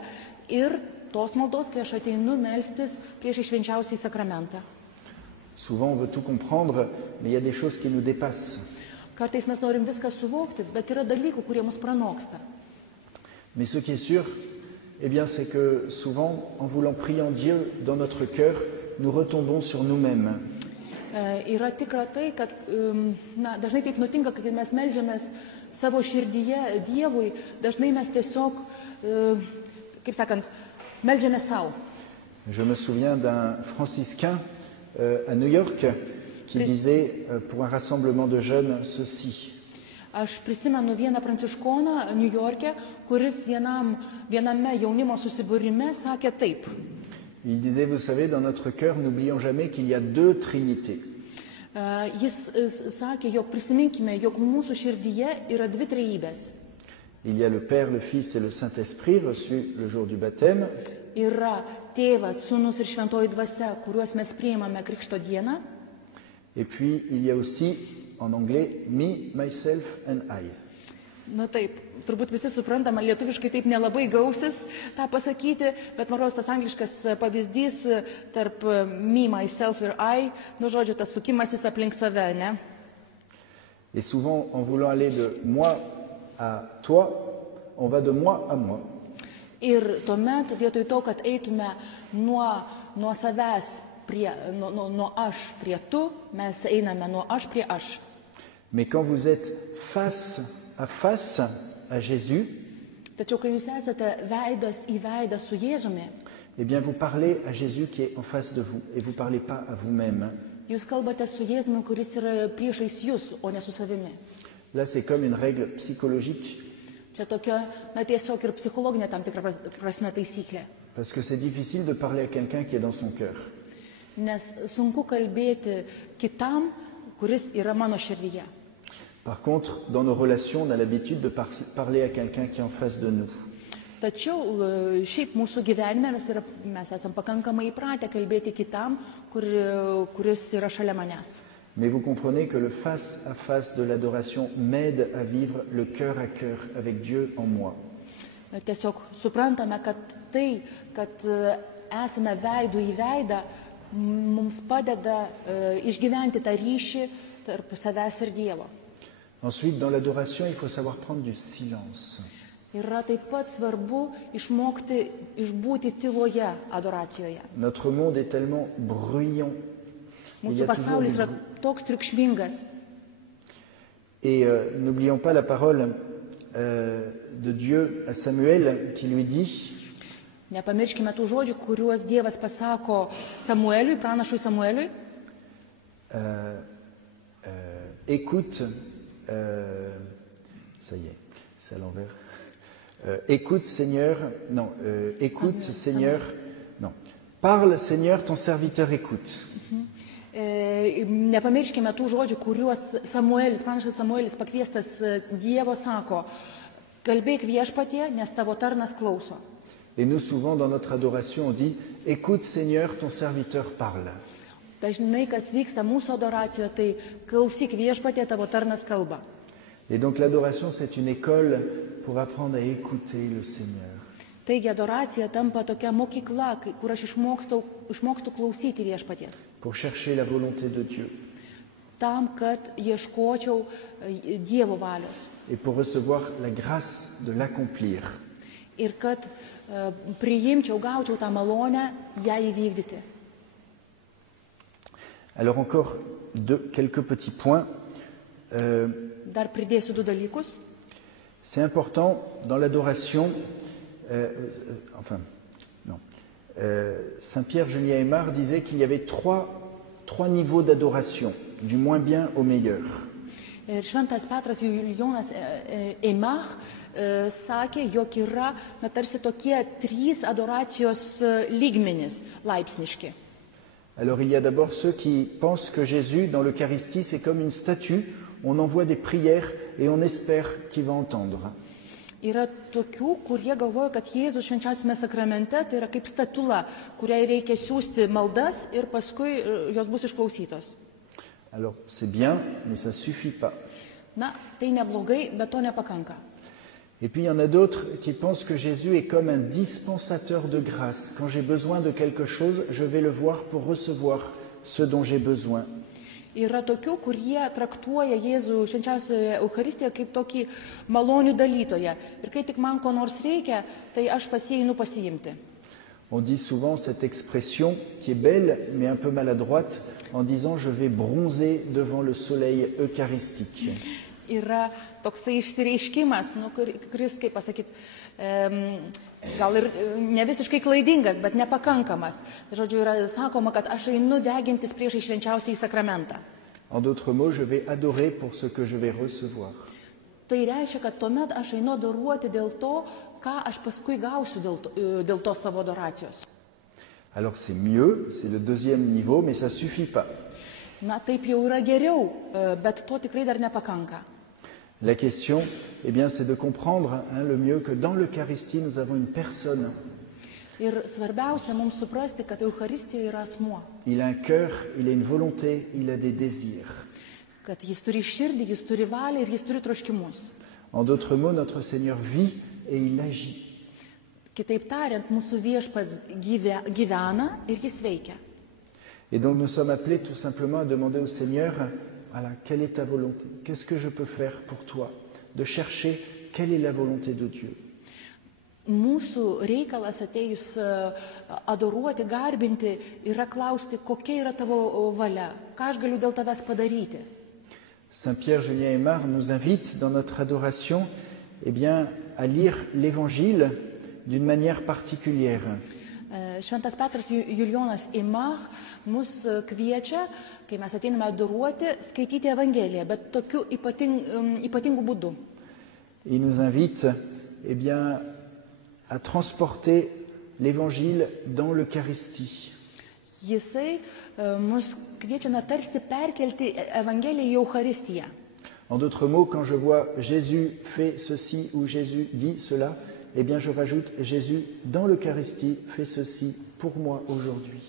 ir tos maldos, kai aš ateinu melstis prieš švenčiausiąjį sakramentą. Souvent on veut tout comprendre, mais il y a des choses qui nous dépassent. Kartais mes norim viską suvokti, bet yra dalykų, kurie mus pranoksta. Mais ce qui est sûr, eh bien, c'est que souvent, en voulant prier en Dieu dans notre cœur, nous retombons sur nous-mêmes. Yra tikra tai, kad dažnai taip nutinka, kai mes meldžiamės savo širdyje Dievui, dažnai mes tiesiog, kaip sakant, meldžiamės savo. Je me souviens d'un franciscain à New York qui disait pour un rassemblement de jeunes ceci. Aš prisimenu vieną pranciškoną New York'e, kuris viename jaunimo susibūrime sakė taip. Il disait, vous savez, dans notre cœur, n'oublions jamais qu'il y a deux trinités. Jis sakė, jog prisiminkime, jog mūsų širdyje yra dvi trejybės. Il y a le Père, le Fils et le Saint-Esprit reçus le jour du baptême. Yra Tėvas, Sūnus ir Šventoji Dvasia, kuriuos mes priimame Krikšto dieną. Et puis, il y a aussi, en anglais, me, myself and I. Na taip, turbūt visi suprantama, lietuviškai taip nelabai gausis tą pasakyti, bet man rodos tas angliškas pavyzdys tarp me, myself ir I, žodžiu, tas sukimasis aplink save, ne? Et souvent, en voulant aller de moi à toi, on va de moi à moi. Ir tuomet, vietoj to, kad eitume nuo savęs nuo aš prie tu, mes einame nuo aš prie aš. Mais quand vous êtes face à Jésus, tačiau kai jūs esate veidas į veidą su Jėzumi, eh bien vous parlez à Jésus qui est en face de vous et vous parlez pas à vous-même. Jūs kalbate su Jėzumi, kuris yra priešais jūs, o ne su savimi. Là, c'est comme une règle psychologique. Čia tokia, tiesiog ir psichologinė tam tikra prasme taisyklė. Parce que c'est difficile de parler à quelqu'un qui est dans son cœur. Nes sunku kalbėti kitam, kuris yra mano širdyje. Par contre, dans nos relations, on a l'habitude de parler à quelqu'un qui est en face de nous. Tačiau šiaip mūsų gyvenime mes esam pakankamai įpratę kalbėti kitam, kuris yra šalia manęs. Mais vous comprenez que le face à face de l'adoration m'aide à vivre le cœur à cœur avec Dieu en moi. Tiesiog suprantame, kad tai, kad esame veidų į veidą, mums padeda išgyventi tą ryšį tarp savęs ir Dievo. Ensuite, dans l'adoration, il faut savoir prendre du silence. Yra taip pat svarbu išmokti išbūti tyloje adoracijoje. Notre monde est tellement bruyant. Mūsų pasaulis yra toks triukšmingas. Et n'oublions pas la parole de Dieu à Samuel qui lui dit Nepamirškime tų žodžių, kuriuos Dievas pasako Samueliui, pranašui Samueliui. Écoute, ça y est, c'est à l'envers. Écoute Seigneur, non, écoute Seigneur, non. Parle Seigneur, ton serviteur écoute. Nepamirškime tų žodžių, kuriuos pranašas Samuelis pakviestas Dievo sako, kalbėk Viešpatie, nes tavo tarnas klauso. Et nous souvent dans notre adoration on dit, écoute Seigneur, ton serviteur parle. Dažnai, kas vyksta mūsų adoracijoje, tai klausyk Viešpatie, tavo tarnas kalba. Et donc l'adoration c'est une école pour apprendre à écouter le Seigneur. Taigi adoracija tampa tokia mokykla, kur aš išmokstu klausyti Viešpaties. Pour chercher la volonté de Dieu. Tam, kad ieškočiau Dievo valios. Et pour recevoir la grâce de l'accomplir. Ir kad priimčiau, gaučiau tą malonę, ją įvykdyti. Alors encore quelques petits points. Dar pridėsiu du dalykus. C'est important dans l'adoration. Saint Pierre Julian Aymar disait qu'il y avait trois niveaux d'adoration, du moins bien au meilleur. Ir Šventas Petras Julijonas Aymar sakė, jog yra tarsi tokie 3 adoracijos lygmenys laipsniški. Alors il y a d'abord ceux qui pensent que Jésus dans l'Eucharistie c'est comme une statue, on envoie des prières et on espère qu'il va entendre. Yra tokių, kurie galvoja, kad Jėzus švenčiausiame sakramente tai yra kaip statula, kuriai reikia siųsti maldas ir paskui jos bus išklausytos. Alors c'est bien, mais ça suffit pas. Na, tai neblogai, bet to nepakanka. Et puis il y en a d'autres qui pensent que Jésus est comme un dispensateur de grâce. Quand j'ai besoin de quelque chose, je vais le voir pour recevoir ce dont j'ai besoin. Yra tokių, kurie traktuoja Jėzų švenčiausioje Eucharistijoje kaip tokį malonių dalytoją. Ir kai tik man ko nors reikia, tai aš pasieinu pasiimti. On dit souvent cette expression qui est belle mais un peu maladroite en disant je vais bronzer devant le soleil eucharistique. Yra toksai išsireiškimas, kuris, kaip pasakyti, gal ir ne visiškai klaidingas, bet nepakankamas. Žodžiu, yra sakoma, kad aš einu degintis priešai švenčiausiai sakramentą. En d'autres mots, je vais adorer pour ce que je vais recevoir. Tai reiškia, kad tuomet aš einu adoruoti dėl to, ką aš paskui gausiu dėl to savo adoracijos. Alors c'est mieux, c'est le deuxième niveau, mais ça suffit pas. Na, taip jau yra geriau, bet to tikrai dar nepakanka. La question, eh bien, c'est de comprendre le mieux que dans l'Eucharistie, nous avons une personne. Ir svarbiausia mums suprasti, kad Eucharistijoje yra asmuo. Il a un cœur, il a une volonté, il a des désirs. Kad jis turi širdį, jis turi valią ir jis turi troškimus. En d'autres mots, notre Seigneur vit et il agit. Kitaip tariant, mūsų Viešpats gyvena ir jis veikia. Et donc nous sommes appelés tout simplement à demander au Seigneur, voilà, quelle est ta volonté? Qu'est-ce que je peux faire pour toi? De chercher quelle est la volonté de Dieu. Mūsų reikalas atėjus adoruoti, garbinti, yra klausti, kokia yra tavo valia, ką aš galiu dėl tavęs padaryti. Saint Pierre Julian Aymar nous invite dans notre adoration, eh bien, à lire l'Évangile d'une manière particulière. Šventas Petras Julijonas Aymar mus kviečia, kai mes ateiname adoruoti, skaityti Evangeliją, bet tokiu ypatingu būdu. Il nous invite, eh bien, à transporter l'Évangile dans l'Eucharistie. Jisai mus kviečia tarsi perkelti Evangeliją į Eucharistiją. En d'autres mots, quand je vois Jésus fait ceci ou Jésus dit cela, eh bien je rajoute Jésus dans l'Eucharistie fait ceci pour moi aujourd'hui.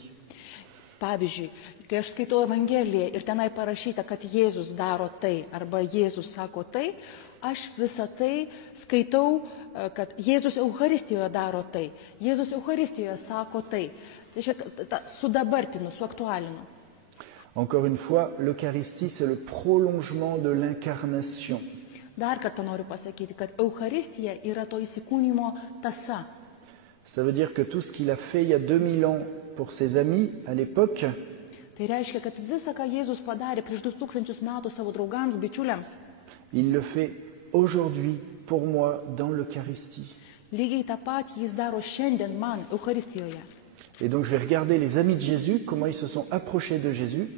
Pavyzdžiui, kai aš skaitau Evangeliją ir tenai parašyta, kad Jėzus daro tai arba Jėzus sako tai, aš visą tai skaitau, kad Jėzus Eucharistijoje daro tai, Jėzus Eucharistijoje sako tai. Tai sudabartinu, suaktualinu. Encore une fois, l'Eucharistie, c'est le prolongement de l'incarnation. Dar kartą noriu pasakyti, kad Eucharistija yra to įsikūnymo tąsa. Ça veut dire que tout ce qu'il a fait il y a 2000 ans pour ses amis à l'époque, Tai reiškia, kad visa, ką Jėzus padarė prieš 2000 metų savo draugams, bičiuliams, il le fait aujourd'hui pour moi dans l'Eucharistie. lygiai tą patį jis daro šiandien man Eucharistijoje. Et donc je vais regarder les amis de Jésus, comment ils se sont approchés de Jésus.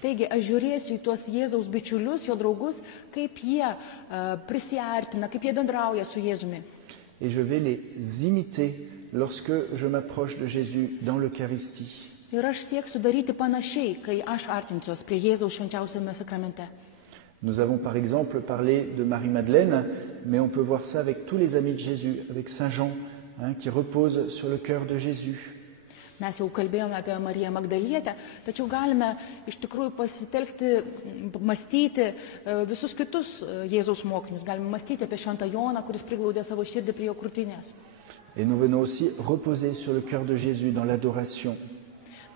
Taigi aš žiūrėsiu į tuos Jėzaus bičiulius, jo draugus, kaip jie prisiartina, kaip jie bendrauja su Jėzumi. Et je vais les imiter lorsque je m'approche de Jésus dans l'Eucharistie. Ir aš sieksiu daryti panašiai, kai aš artinsiuos prie Jėzaus švenčiausiame sakramente. Nous avons par exemple parlé de Marie-Madeleine, mais on peut voir ça avec tous les amis de Jésus, avec Saint Jean, qui repose sur le cœur de Jésus. Mes jau kalbėjome apie Mariją Magdalietę, tačiau galime iš tikrųjų pasitelkti, mąstyti visus kitus Jėzaus mokinius. Galime mąstyti apie Šventą Joną, kuris priglaudė savo širdį prie jo krūtinės. Et nous venons aussi reposer sur le cœur de Jésus dans l'adoration.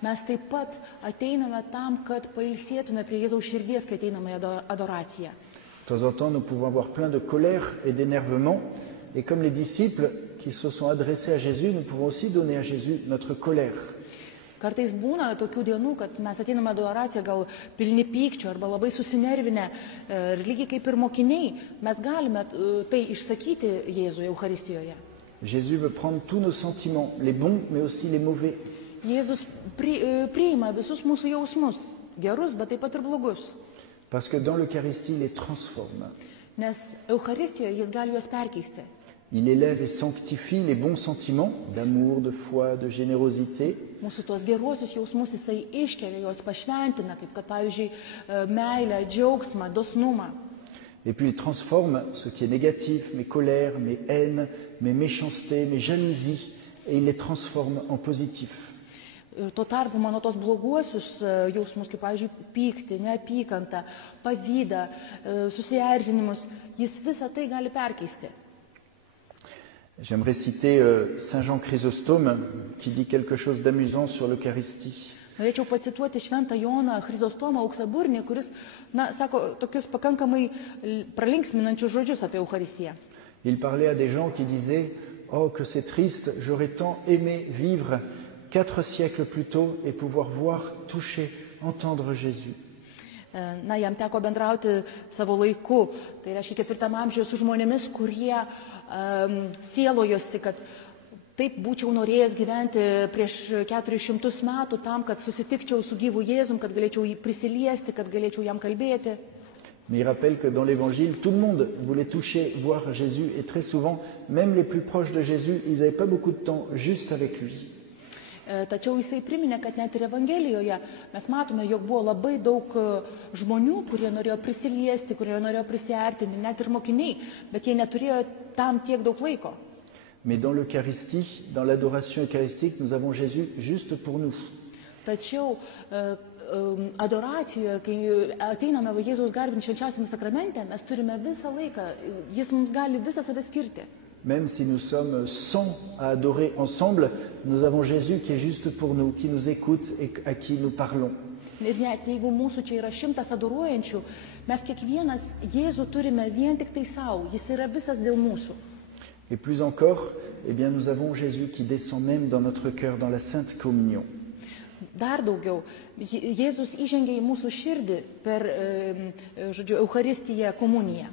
Mes taip pat ateiname tam, kad pailsėtume prie Jėzaus širdies, kai ateiname į adoraciją. De temps en temps, nous pouvons avoir plein de colère et d'énervement. Et comme les disciples qui se sont adressés à Jésus, nous pouvons aussi donner à Jésus notre colère. Kartais būna tokių dienų, kad mes ateiname adoraciją gal pilni pykčio arba labai susinervinę, ir lygiai kaip ir mokiniai, mes galime tai išsakyti Jėzui Eucharistijoje. Jésus veut prendre tous nos sentiments, les bons mais aussi les mauvais. Jėzus priima visus mūsų jausmus, gerus, bet taip pat ir blogus. Parce que dans l'Eucharistie, il les transforme. Nes Eucharistijoje jis gali juos perkeisti. Il élève et sanctifie les bons sentiments d'amour, de foi, de générosité. Mūsų tuos geruosius jausmus jisai iškelia, juos pašventina, kaip kad, pavyzdžiui, meilę, džiaugsmą, dosnumą. Et puis il transforme ce qui est négatif, mes colères, mes haines, mes méchancetés, mes jalousies, et il les transforme en positif. Tuo tarpu mano tos bloguosius jausmus, kaip, pavyzdžiui, pyktį, neapykantą, pavydą, susierzinimus, jis visą tai gali perkeisti. J'aimerais citer Saint Jean Chrysostome qui dit quelque chose d'amusant sur l'Eucharistie. Norėčiau pacituoti Šventą Joną Chrizostomą Auksaburnį, kuris, sako tokius pakankamai pralinksminančius žodžius apie Eucharistiją. Il parlait à des gens qui disaient « Oh, que c'est triste, j'aurais tant aimé vivre 4 siècles plus tôt et pouvoir voir, toucher, entendre Jésus. » Jam teko bendrauti savo laiku, tai reiškia 4 amžiuje su žmonėmis, kurie sielojosi, kad taip būčiau norėjęs gyventi prieš 400 metų tam, kad susitikčiau su gyvu Jėzum, kad galėčiau jį prisiliesti, kad galėčiau jam kalbėti. Mais il rappelle que dans l'Évangile, tout le monde voulait toucher, voir Jésus, et très souvent, même les plus proches de Jésus, ils n'avaient pas beaucoup de temps juste avec lui. Tačiau jisai priminė, kad net ir Evangelijoje mes matome, jog buvo labai daug žmonių, kurie norėjo prisiliesti, kurie norėjo prisiartinti, net ir mokiniai, bet jie neturėjo tam tiek daug laiko. Mais dans l'Eucharistie, dans l'adoration eucharistique, nous avons Jésus juste pour nous. Tačiau adoracijoje, kai ateiname Jėzaus garbinti švenčiausiame sakramente, mes turime visą laiką, jis mums gali visą save skirti. Même si nous sommes 100 à adorer ensemble, nous avons Jésus qui est juste pour nous, qui nous écoute et à qui nous parlons. Ir net jeigu mūsų čia yra 100 adoruojančių, mes kiekvienas Jėzų turime vien tik tai savo, jis yra visas dėl mūsų. Et plus encore, eh bien, nous avons Jésus qui descend même dans notre cœur, dans la Sainte Communion. Dar daugiau, Jėzus įžengia į mūsų širdį per Eucharistiją, komuniją.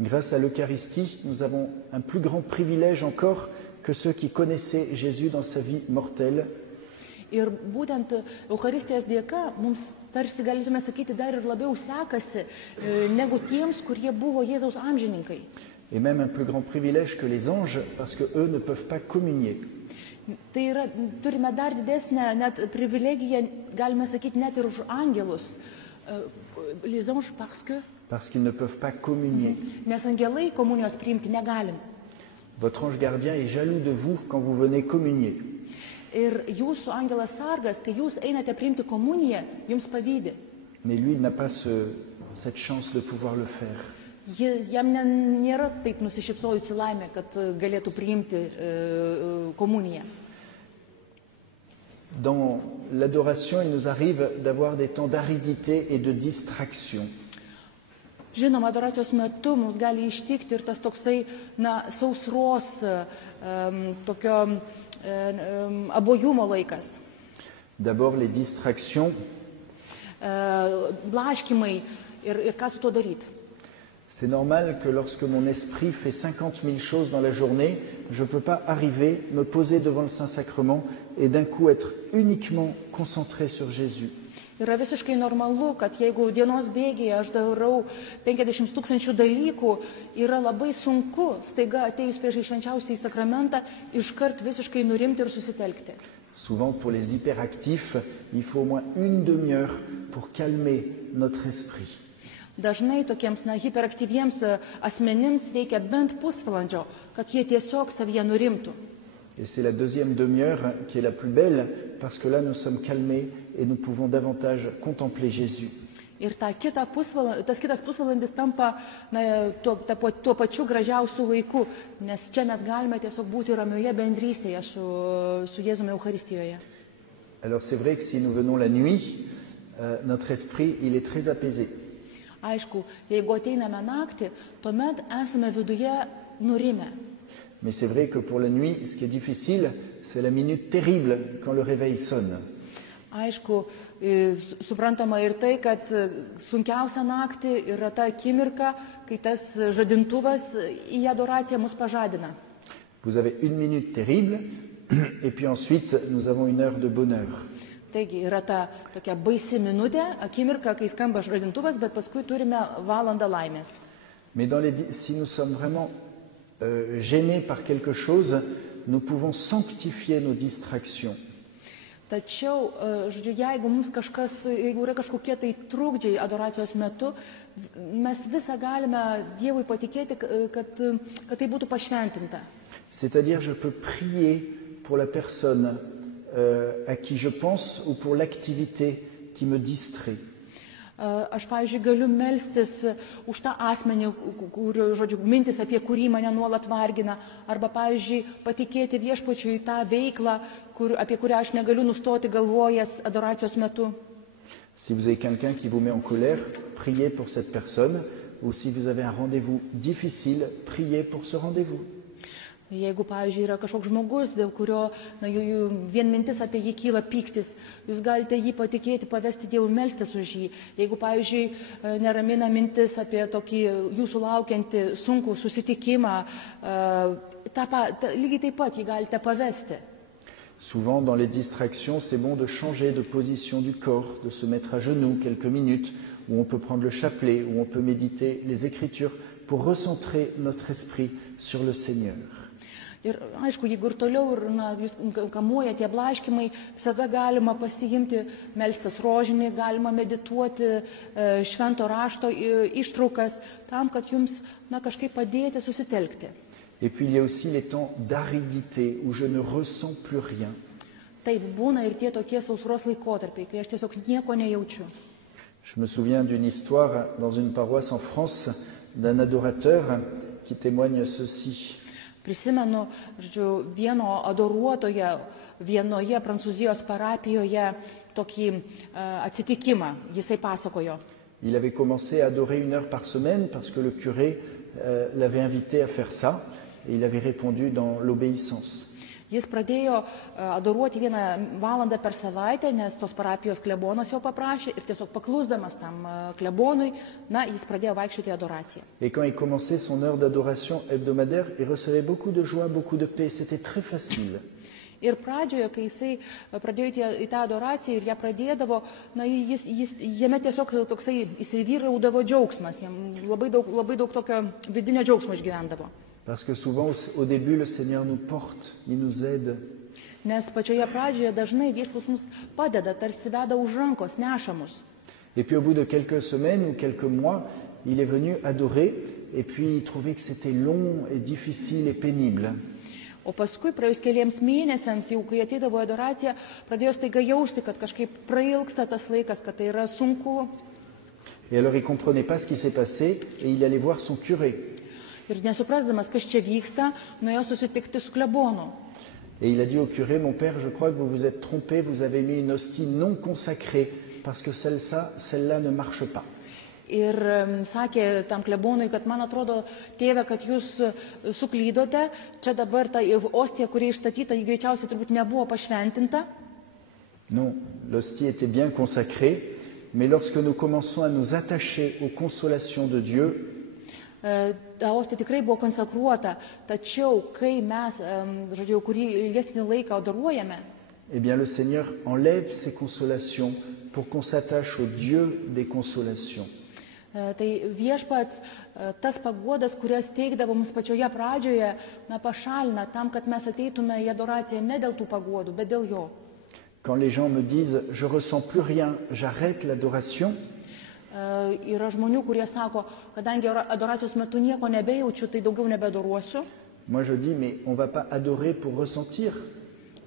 Grâce à l'Eucharistie, nous avons un plus grand privilège encore que ceux qui connaissaient Jésus dans sa vie mortelle. Ir būtent Eucharistijos dėka mums tarsi galėtume sakyti dar ir labiau sekasi negu tiems, kurie buvo Jėzaus amžininkai. Et même un plus grand privilège que les anges, parce qu'eux ne peuvent pas communier. Tai yra, turime dar didesnę net privilegiją, galime sakyti, net ir už angelus. Les anges parce que... Parce qu'ils ne peuvent pas communier. Nes angelai komunijos priimti negalim. Votre ange gardien est jaloux de vous quand vous venez communier. Ir jūsų angelas sargas, kai jūs einate priimti komuniją, jums pavydi. Mais lui, il n'a pas cette chance de pouvoir le faire. Jam nėra taip nusišypsojusi laimė, kad galėtų priimti komuniją. Dans l'adoration, il nous arrive d'avoir des temps d'aridité et de distraction. Žinoma, adoracijos metu mums gali ištikti ir tas toksai, sausros, tokio abojumo laikas. D'abord, les distractions. Blaškimai ir ką su to daryti. C'est normal que lorsque mon esprit fait 50 000 choses dans la journée, je ne peux pas arriver, me poser devant le Saint-Sacrement et d'un coup être uniquement concentré sur Jésus. Yra visiškai normalu, kad jeigu dienos bėgyje aš darau 50 000 dalykų, yra labai sunku staiga atėjus prieš švenčiausiąjį sakramentą iškart visiškai nurimti ir susitelkti. Souvent, pour les hyperactifs, il faut au moins une demi-heure pour calmer notre esprit. Dažnai tokiems hiperaktyviems asmenims reikia bent pusvalandžio, kad jie tiesiog savyje nurimtų. Et c'est la deuxième demi-heure qui est la plus belle, parce que là, nous sommes calmés et nous pouvons davantage contempler Jésus. Ir tas kitas pusvalandis tampa tuo pačiu gražiausiu laiku, nes čia mes galime tiesiog būti ramioje bendrystėje su Jėzumi Eucharistijoje. Alors c'est vrai que si nous venons la nuit, notre esprit, il est très apaisé. Aišku, jeigu ateiname naktį, tuomet esame viduje nurimę. Mais c'est vrai que pour la nuit, ce qui est difficile, c'est la minute terrible quand le réveil sonne. Aišku, suprantama ir tai, kad sunkiausia naktį yra ta akimirka, kai tas žadintuvas į adoraciją mus pažadina. Vous avez une minute terrible, et puis ensuite, nous avons une heure de bonheur. Taigi yra ta tokia baisi minutė, akimirka, kai skamba žadintuvas, bet paskui turime valandą laimės. Mais si nous sommes vraiment gênés par quelque chose, nous pouvons sanctifier nos distractions. Tačiau, žodžiu, jeigu yra kažkokie tai trukdžiai adoracijos metu, mes visą galime Dievui patikėti, kad tai būtų pašventinta. C'est-à-dire, je peux prier pour la personne à qui je pense ou pour l'activité qui me distrait. Aš, pavyzdžiui, galiu melstis už tą asmenį, mintis apie kurį mane nuolat vargina, arba, pavyzdžiui, patikėti Viešpačiui tą veiklą, apie kurią aš negaliu nustoti galvojęs adoracijos metu. Si vous avez quelqu'un qui vous met en colère, priez pour cette personne, ou si vous avez un rendez-vous difficile, priez pour ce rendez-vous. Jeigu, pavyzdžiui, yra kažkoks žmogus, dėl kurio vien mintis apie jį kyla pyktis, jūs galite jį patikėti, pavesti Dievui, melstis už jį. Jeigu, pavyzdžiui, neramina mintis apie tokį jūsų laukiantį sunkų susitikimą, lygiai taip pat jį galite pavesti. Souvent, dans les distractions, c'est bon de changer de position du corps, de se mettre à genoux quelques minutes, où on peut prendre le chapelet, où on peut méditer les Écritures, pour recentrer notre esprit sur le Seigneur. Ir, aišku, jeigu ir toliau jūs kamuoja tie blaškimai, visada galima pasiimti, melstis rožinį, galima medituoti švento rašto ištraukas, tam, kad jums kažkaip padėti susitelkti. Et puis il y a aussi les temps d'aridité où je ne ressens plus rien. Taip būna ir tie tokie sausros laikotarpiai, kai aš tiesiog nieko nejaučiu. Je me souviens d'une histoire dans une paroisse en France d'un adorateur qui témoigne ceci. Prisimenu, vieno adoruotoje, vienoje Prancūzijos parapijoje tokį atsitikimą, jisai pasakojo. Il avait commencé à adorer 1 heure par semaine parce que le curé l'avait invité à faire ça et il avait répondu dans l'obéissance. Jis pradėjo adoruoti 1 valandą per savaitę, nes tos parapijos klebonas jo paprašė ir tiesiog paklusdamas tam klebonui, jis pradėjo vaikščioti adoraciją. Et quand il commençait son heure d'adoration hebdomadaire, il recevait beaucoup de joie, beaucoup de paix, c'était très facile. Ir pradžioje, kai jisai pradėjo į tą adoraciją ir ją pradėdavo, jame tiesiog toksai įsivyraudavo džiaugsmas, jam labai daug tokio vidinio džiaugsmo išgyvendavo. Parce que souvent, au début, le Seigneur nous porte, il nous aide. Nes pačioje pradžioje dažnai Viešpats mums padeda, tarsi veda už rankos, neša mus. Et puis au bout de quelques semaines ou quelques mois, il est venu adorer et puis il trouvait que c'était long et difficile et pénible. O paskui, praėjus keliems mėnesiams, jau kai ateidavo į adoraciją, pradėjo staiga jausti, kad kažkaip prailgsta tas laikas, kad tai yra sunku. Et alors il ne comprenait pas ce qui s'est passé et il allait voir son curé. Ir nesuprasdamas, kas čia vyksta, nuėjo susitikti su klebonu. Et il a dit au curé, mon père, je crois que vous vous êtes trompé, vous avez mis une hostie non consacrée parce que celle-là ne marche pas. Ir sakė tam klebonui, kad man atrodo, tėve, kad jūs suklydote, čia dabar ta ostija, kuri išstatyta, ji greičiausiai turbūt nebuvo pašventinta. Non, l'hostie était bien consacrée, mais lorsque nous commençons à nous attacher aux consolations de Dieu, Ta ostija tikrai buvo konsekruota, tačiau kai mes, žodžiu, kurį ilgesnį laiką adoruojame, eh bien le Seigneur enlève ces consolations pour qu'on s'attache au Dieu des consolations. Tai viešpats tas paguodas, kurias teikdavo mums pačioje pradžioje, pašalina tam, kad mes ateitume į adoraciją ne dėl tų paguodų, bet dėl jo. Quand les gens me disent « je ressens plus rien, j'arrête l'adoration », Yra žmonių, kurie sako, kadangi adoracijos metu nieko nebejaučiu, tai daugiau nebeadoruosiu. moi je dis « mais on ne va pas adorer pour ressentir ».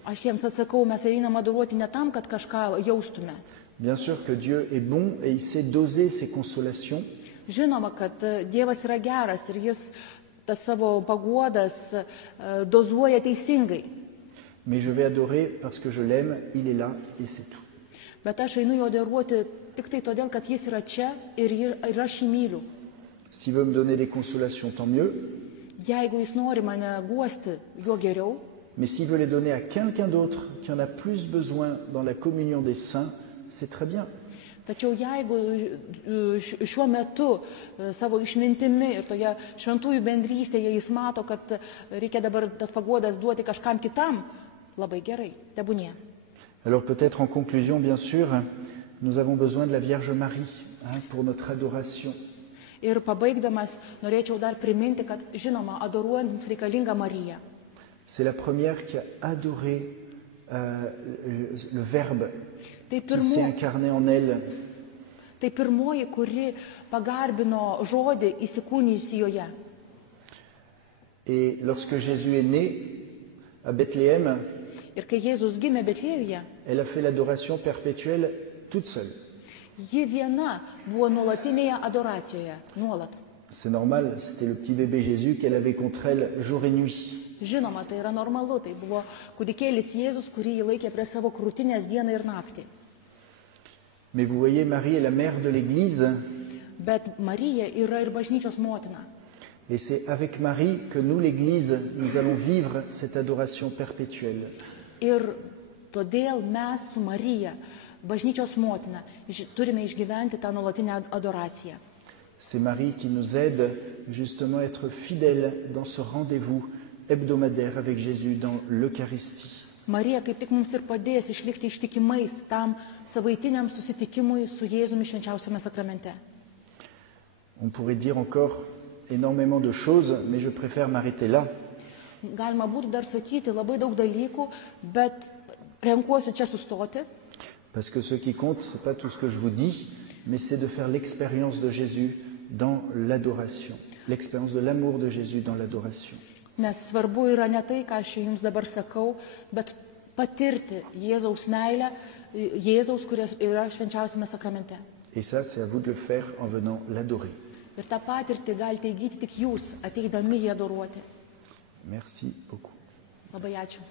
Aš jiems atsakau, mes einam adoruoti ne tam, kad kažką jaustume. Bien sûr que Dieu est bon et il sait doser ses consolations. Žinoma, kad Dievas yra geras ir jis tas savo paguodas dozuoja teisingai. Mais je vais adorer parce que je l'aime, il est là et c'est tout. Bet aš einu jo adoruoti tik tai todėl, kad jis yra čia ir aš jį myliu. S'il veut me donner des consolations, tant mieux. Jeigu jis nori mane guosti, juo geriau. Mais s'il veut les donner à quelqu'un d'autre qui en a plus besoin dans la communion des saints, c'est très bien. Tačiau jeigu šiuo metu savo išmintimi ir toje šventųjų bendrystėje jis mato, kad reikia dabar tas paguodas duoti kažkam kitam, labai gerai, tebūnie. Alors peut-être en conclusion, bien sûr, nous avons besoin de la Vierge Marie pour notre adoration. Ir pabaigdamas, norėčiau dar priminti, kad žinoma, adoruojant mums reikalinga Marija. C'est la première qui a adoré le Verbe qui s'est incarné en elle. Tai pirmoji, kuri pagarbino žodį įsikūnijusi joje. Et lorsque Jésus est né à Bethléem, Ir kai Jėzus gimė Betlėjuje, elle a fait l'adoration perpétuelle toute seule. Ji viena buvo nuolatinėje adoracijoje, nuolat. C'est normal, c'était le petit bébé Jésus qu'elle avait contre elle jour et nuit. Žinoma, tai yra normalu, tai buvo kūdikėlis Jėzus, kurį jį laikė prie savo krūtinės dieną ir naktį. Mais vous voyez, Marie est la mère de l'Église. Bet Marija yra ir bažnyčios motina. Et c'est avec Marie que nous, l'Église, nous allons vivre cette adoration perpétuelle. Ir todėl mes su Marija, bažnyčios motina, turime išgyventi tą nuolatinę adoraciją. C'est Marie qui nous aide justement à être fidèles dans ce rendez-vous hebdomadaire avec Jésus dans l'Eucharistie. Marija kaip tik mums ir padės išlikti ištikimais tam savaitiniam susitikimui su Jėzumi švenčiausiame sakramente. On pourrait dire encore énormément de choses, mais je préfère m'arrêter là. Galima būtų dar sakyti labai daug dalykų, bet renkuosiu čia sustoti. Parce que ce qui compte, ce n'est pas tout ce que je vous dis, mais c'est de faire l'expérience de Jésus dans l'adoration, l'expérience de l'amour de Jésus dans l'adoration. Nes svarbu yra ne tai, ką aš jums dabar sakau, bet patirti Jėzaus meilę, Jėzaus, kuris yra švenčiausiame sakramente. Et ça, c'est à vous de le faire en venant l'adorer. Ir tą patirtį galite įgyti tik jūs, ateidami jį adoruoti. Merci beaucoup. Labai ačiū.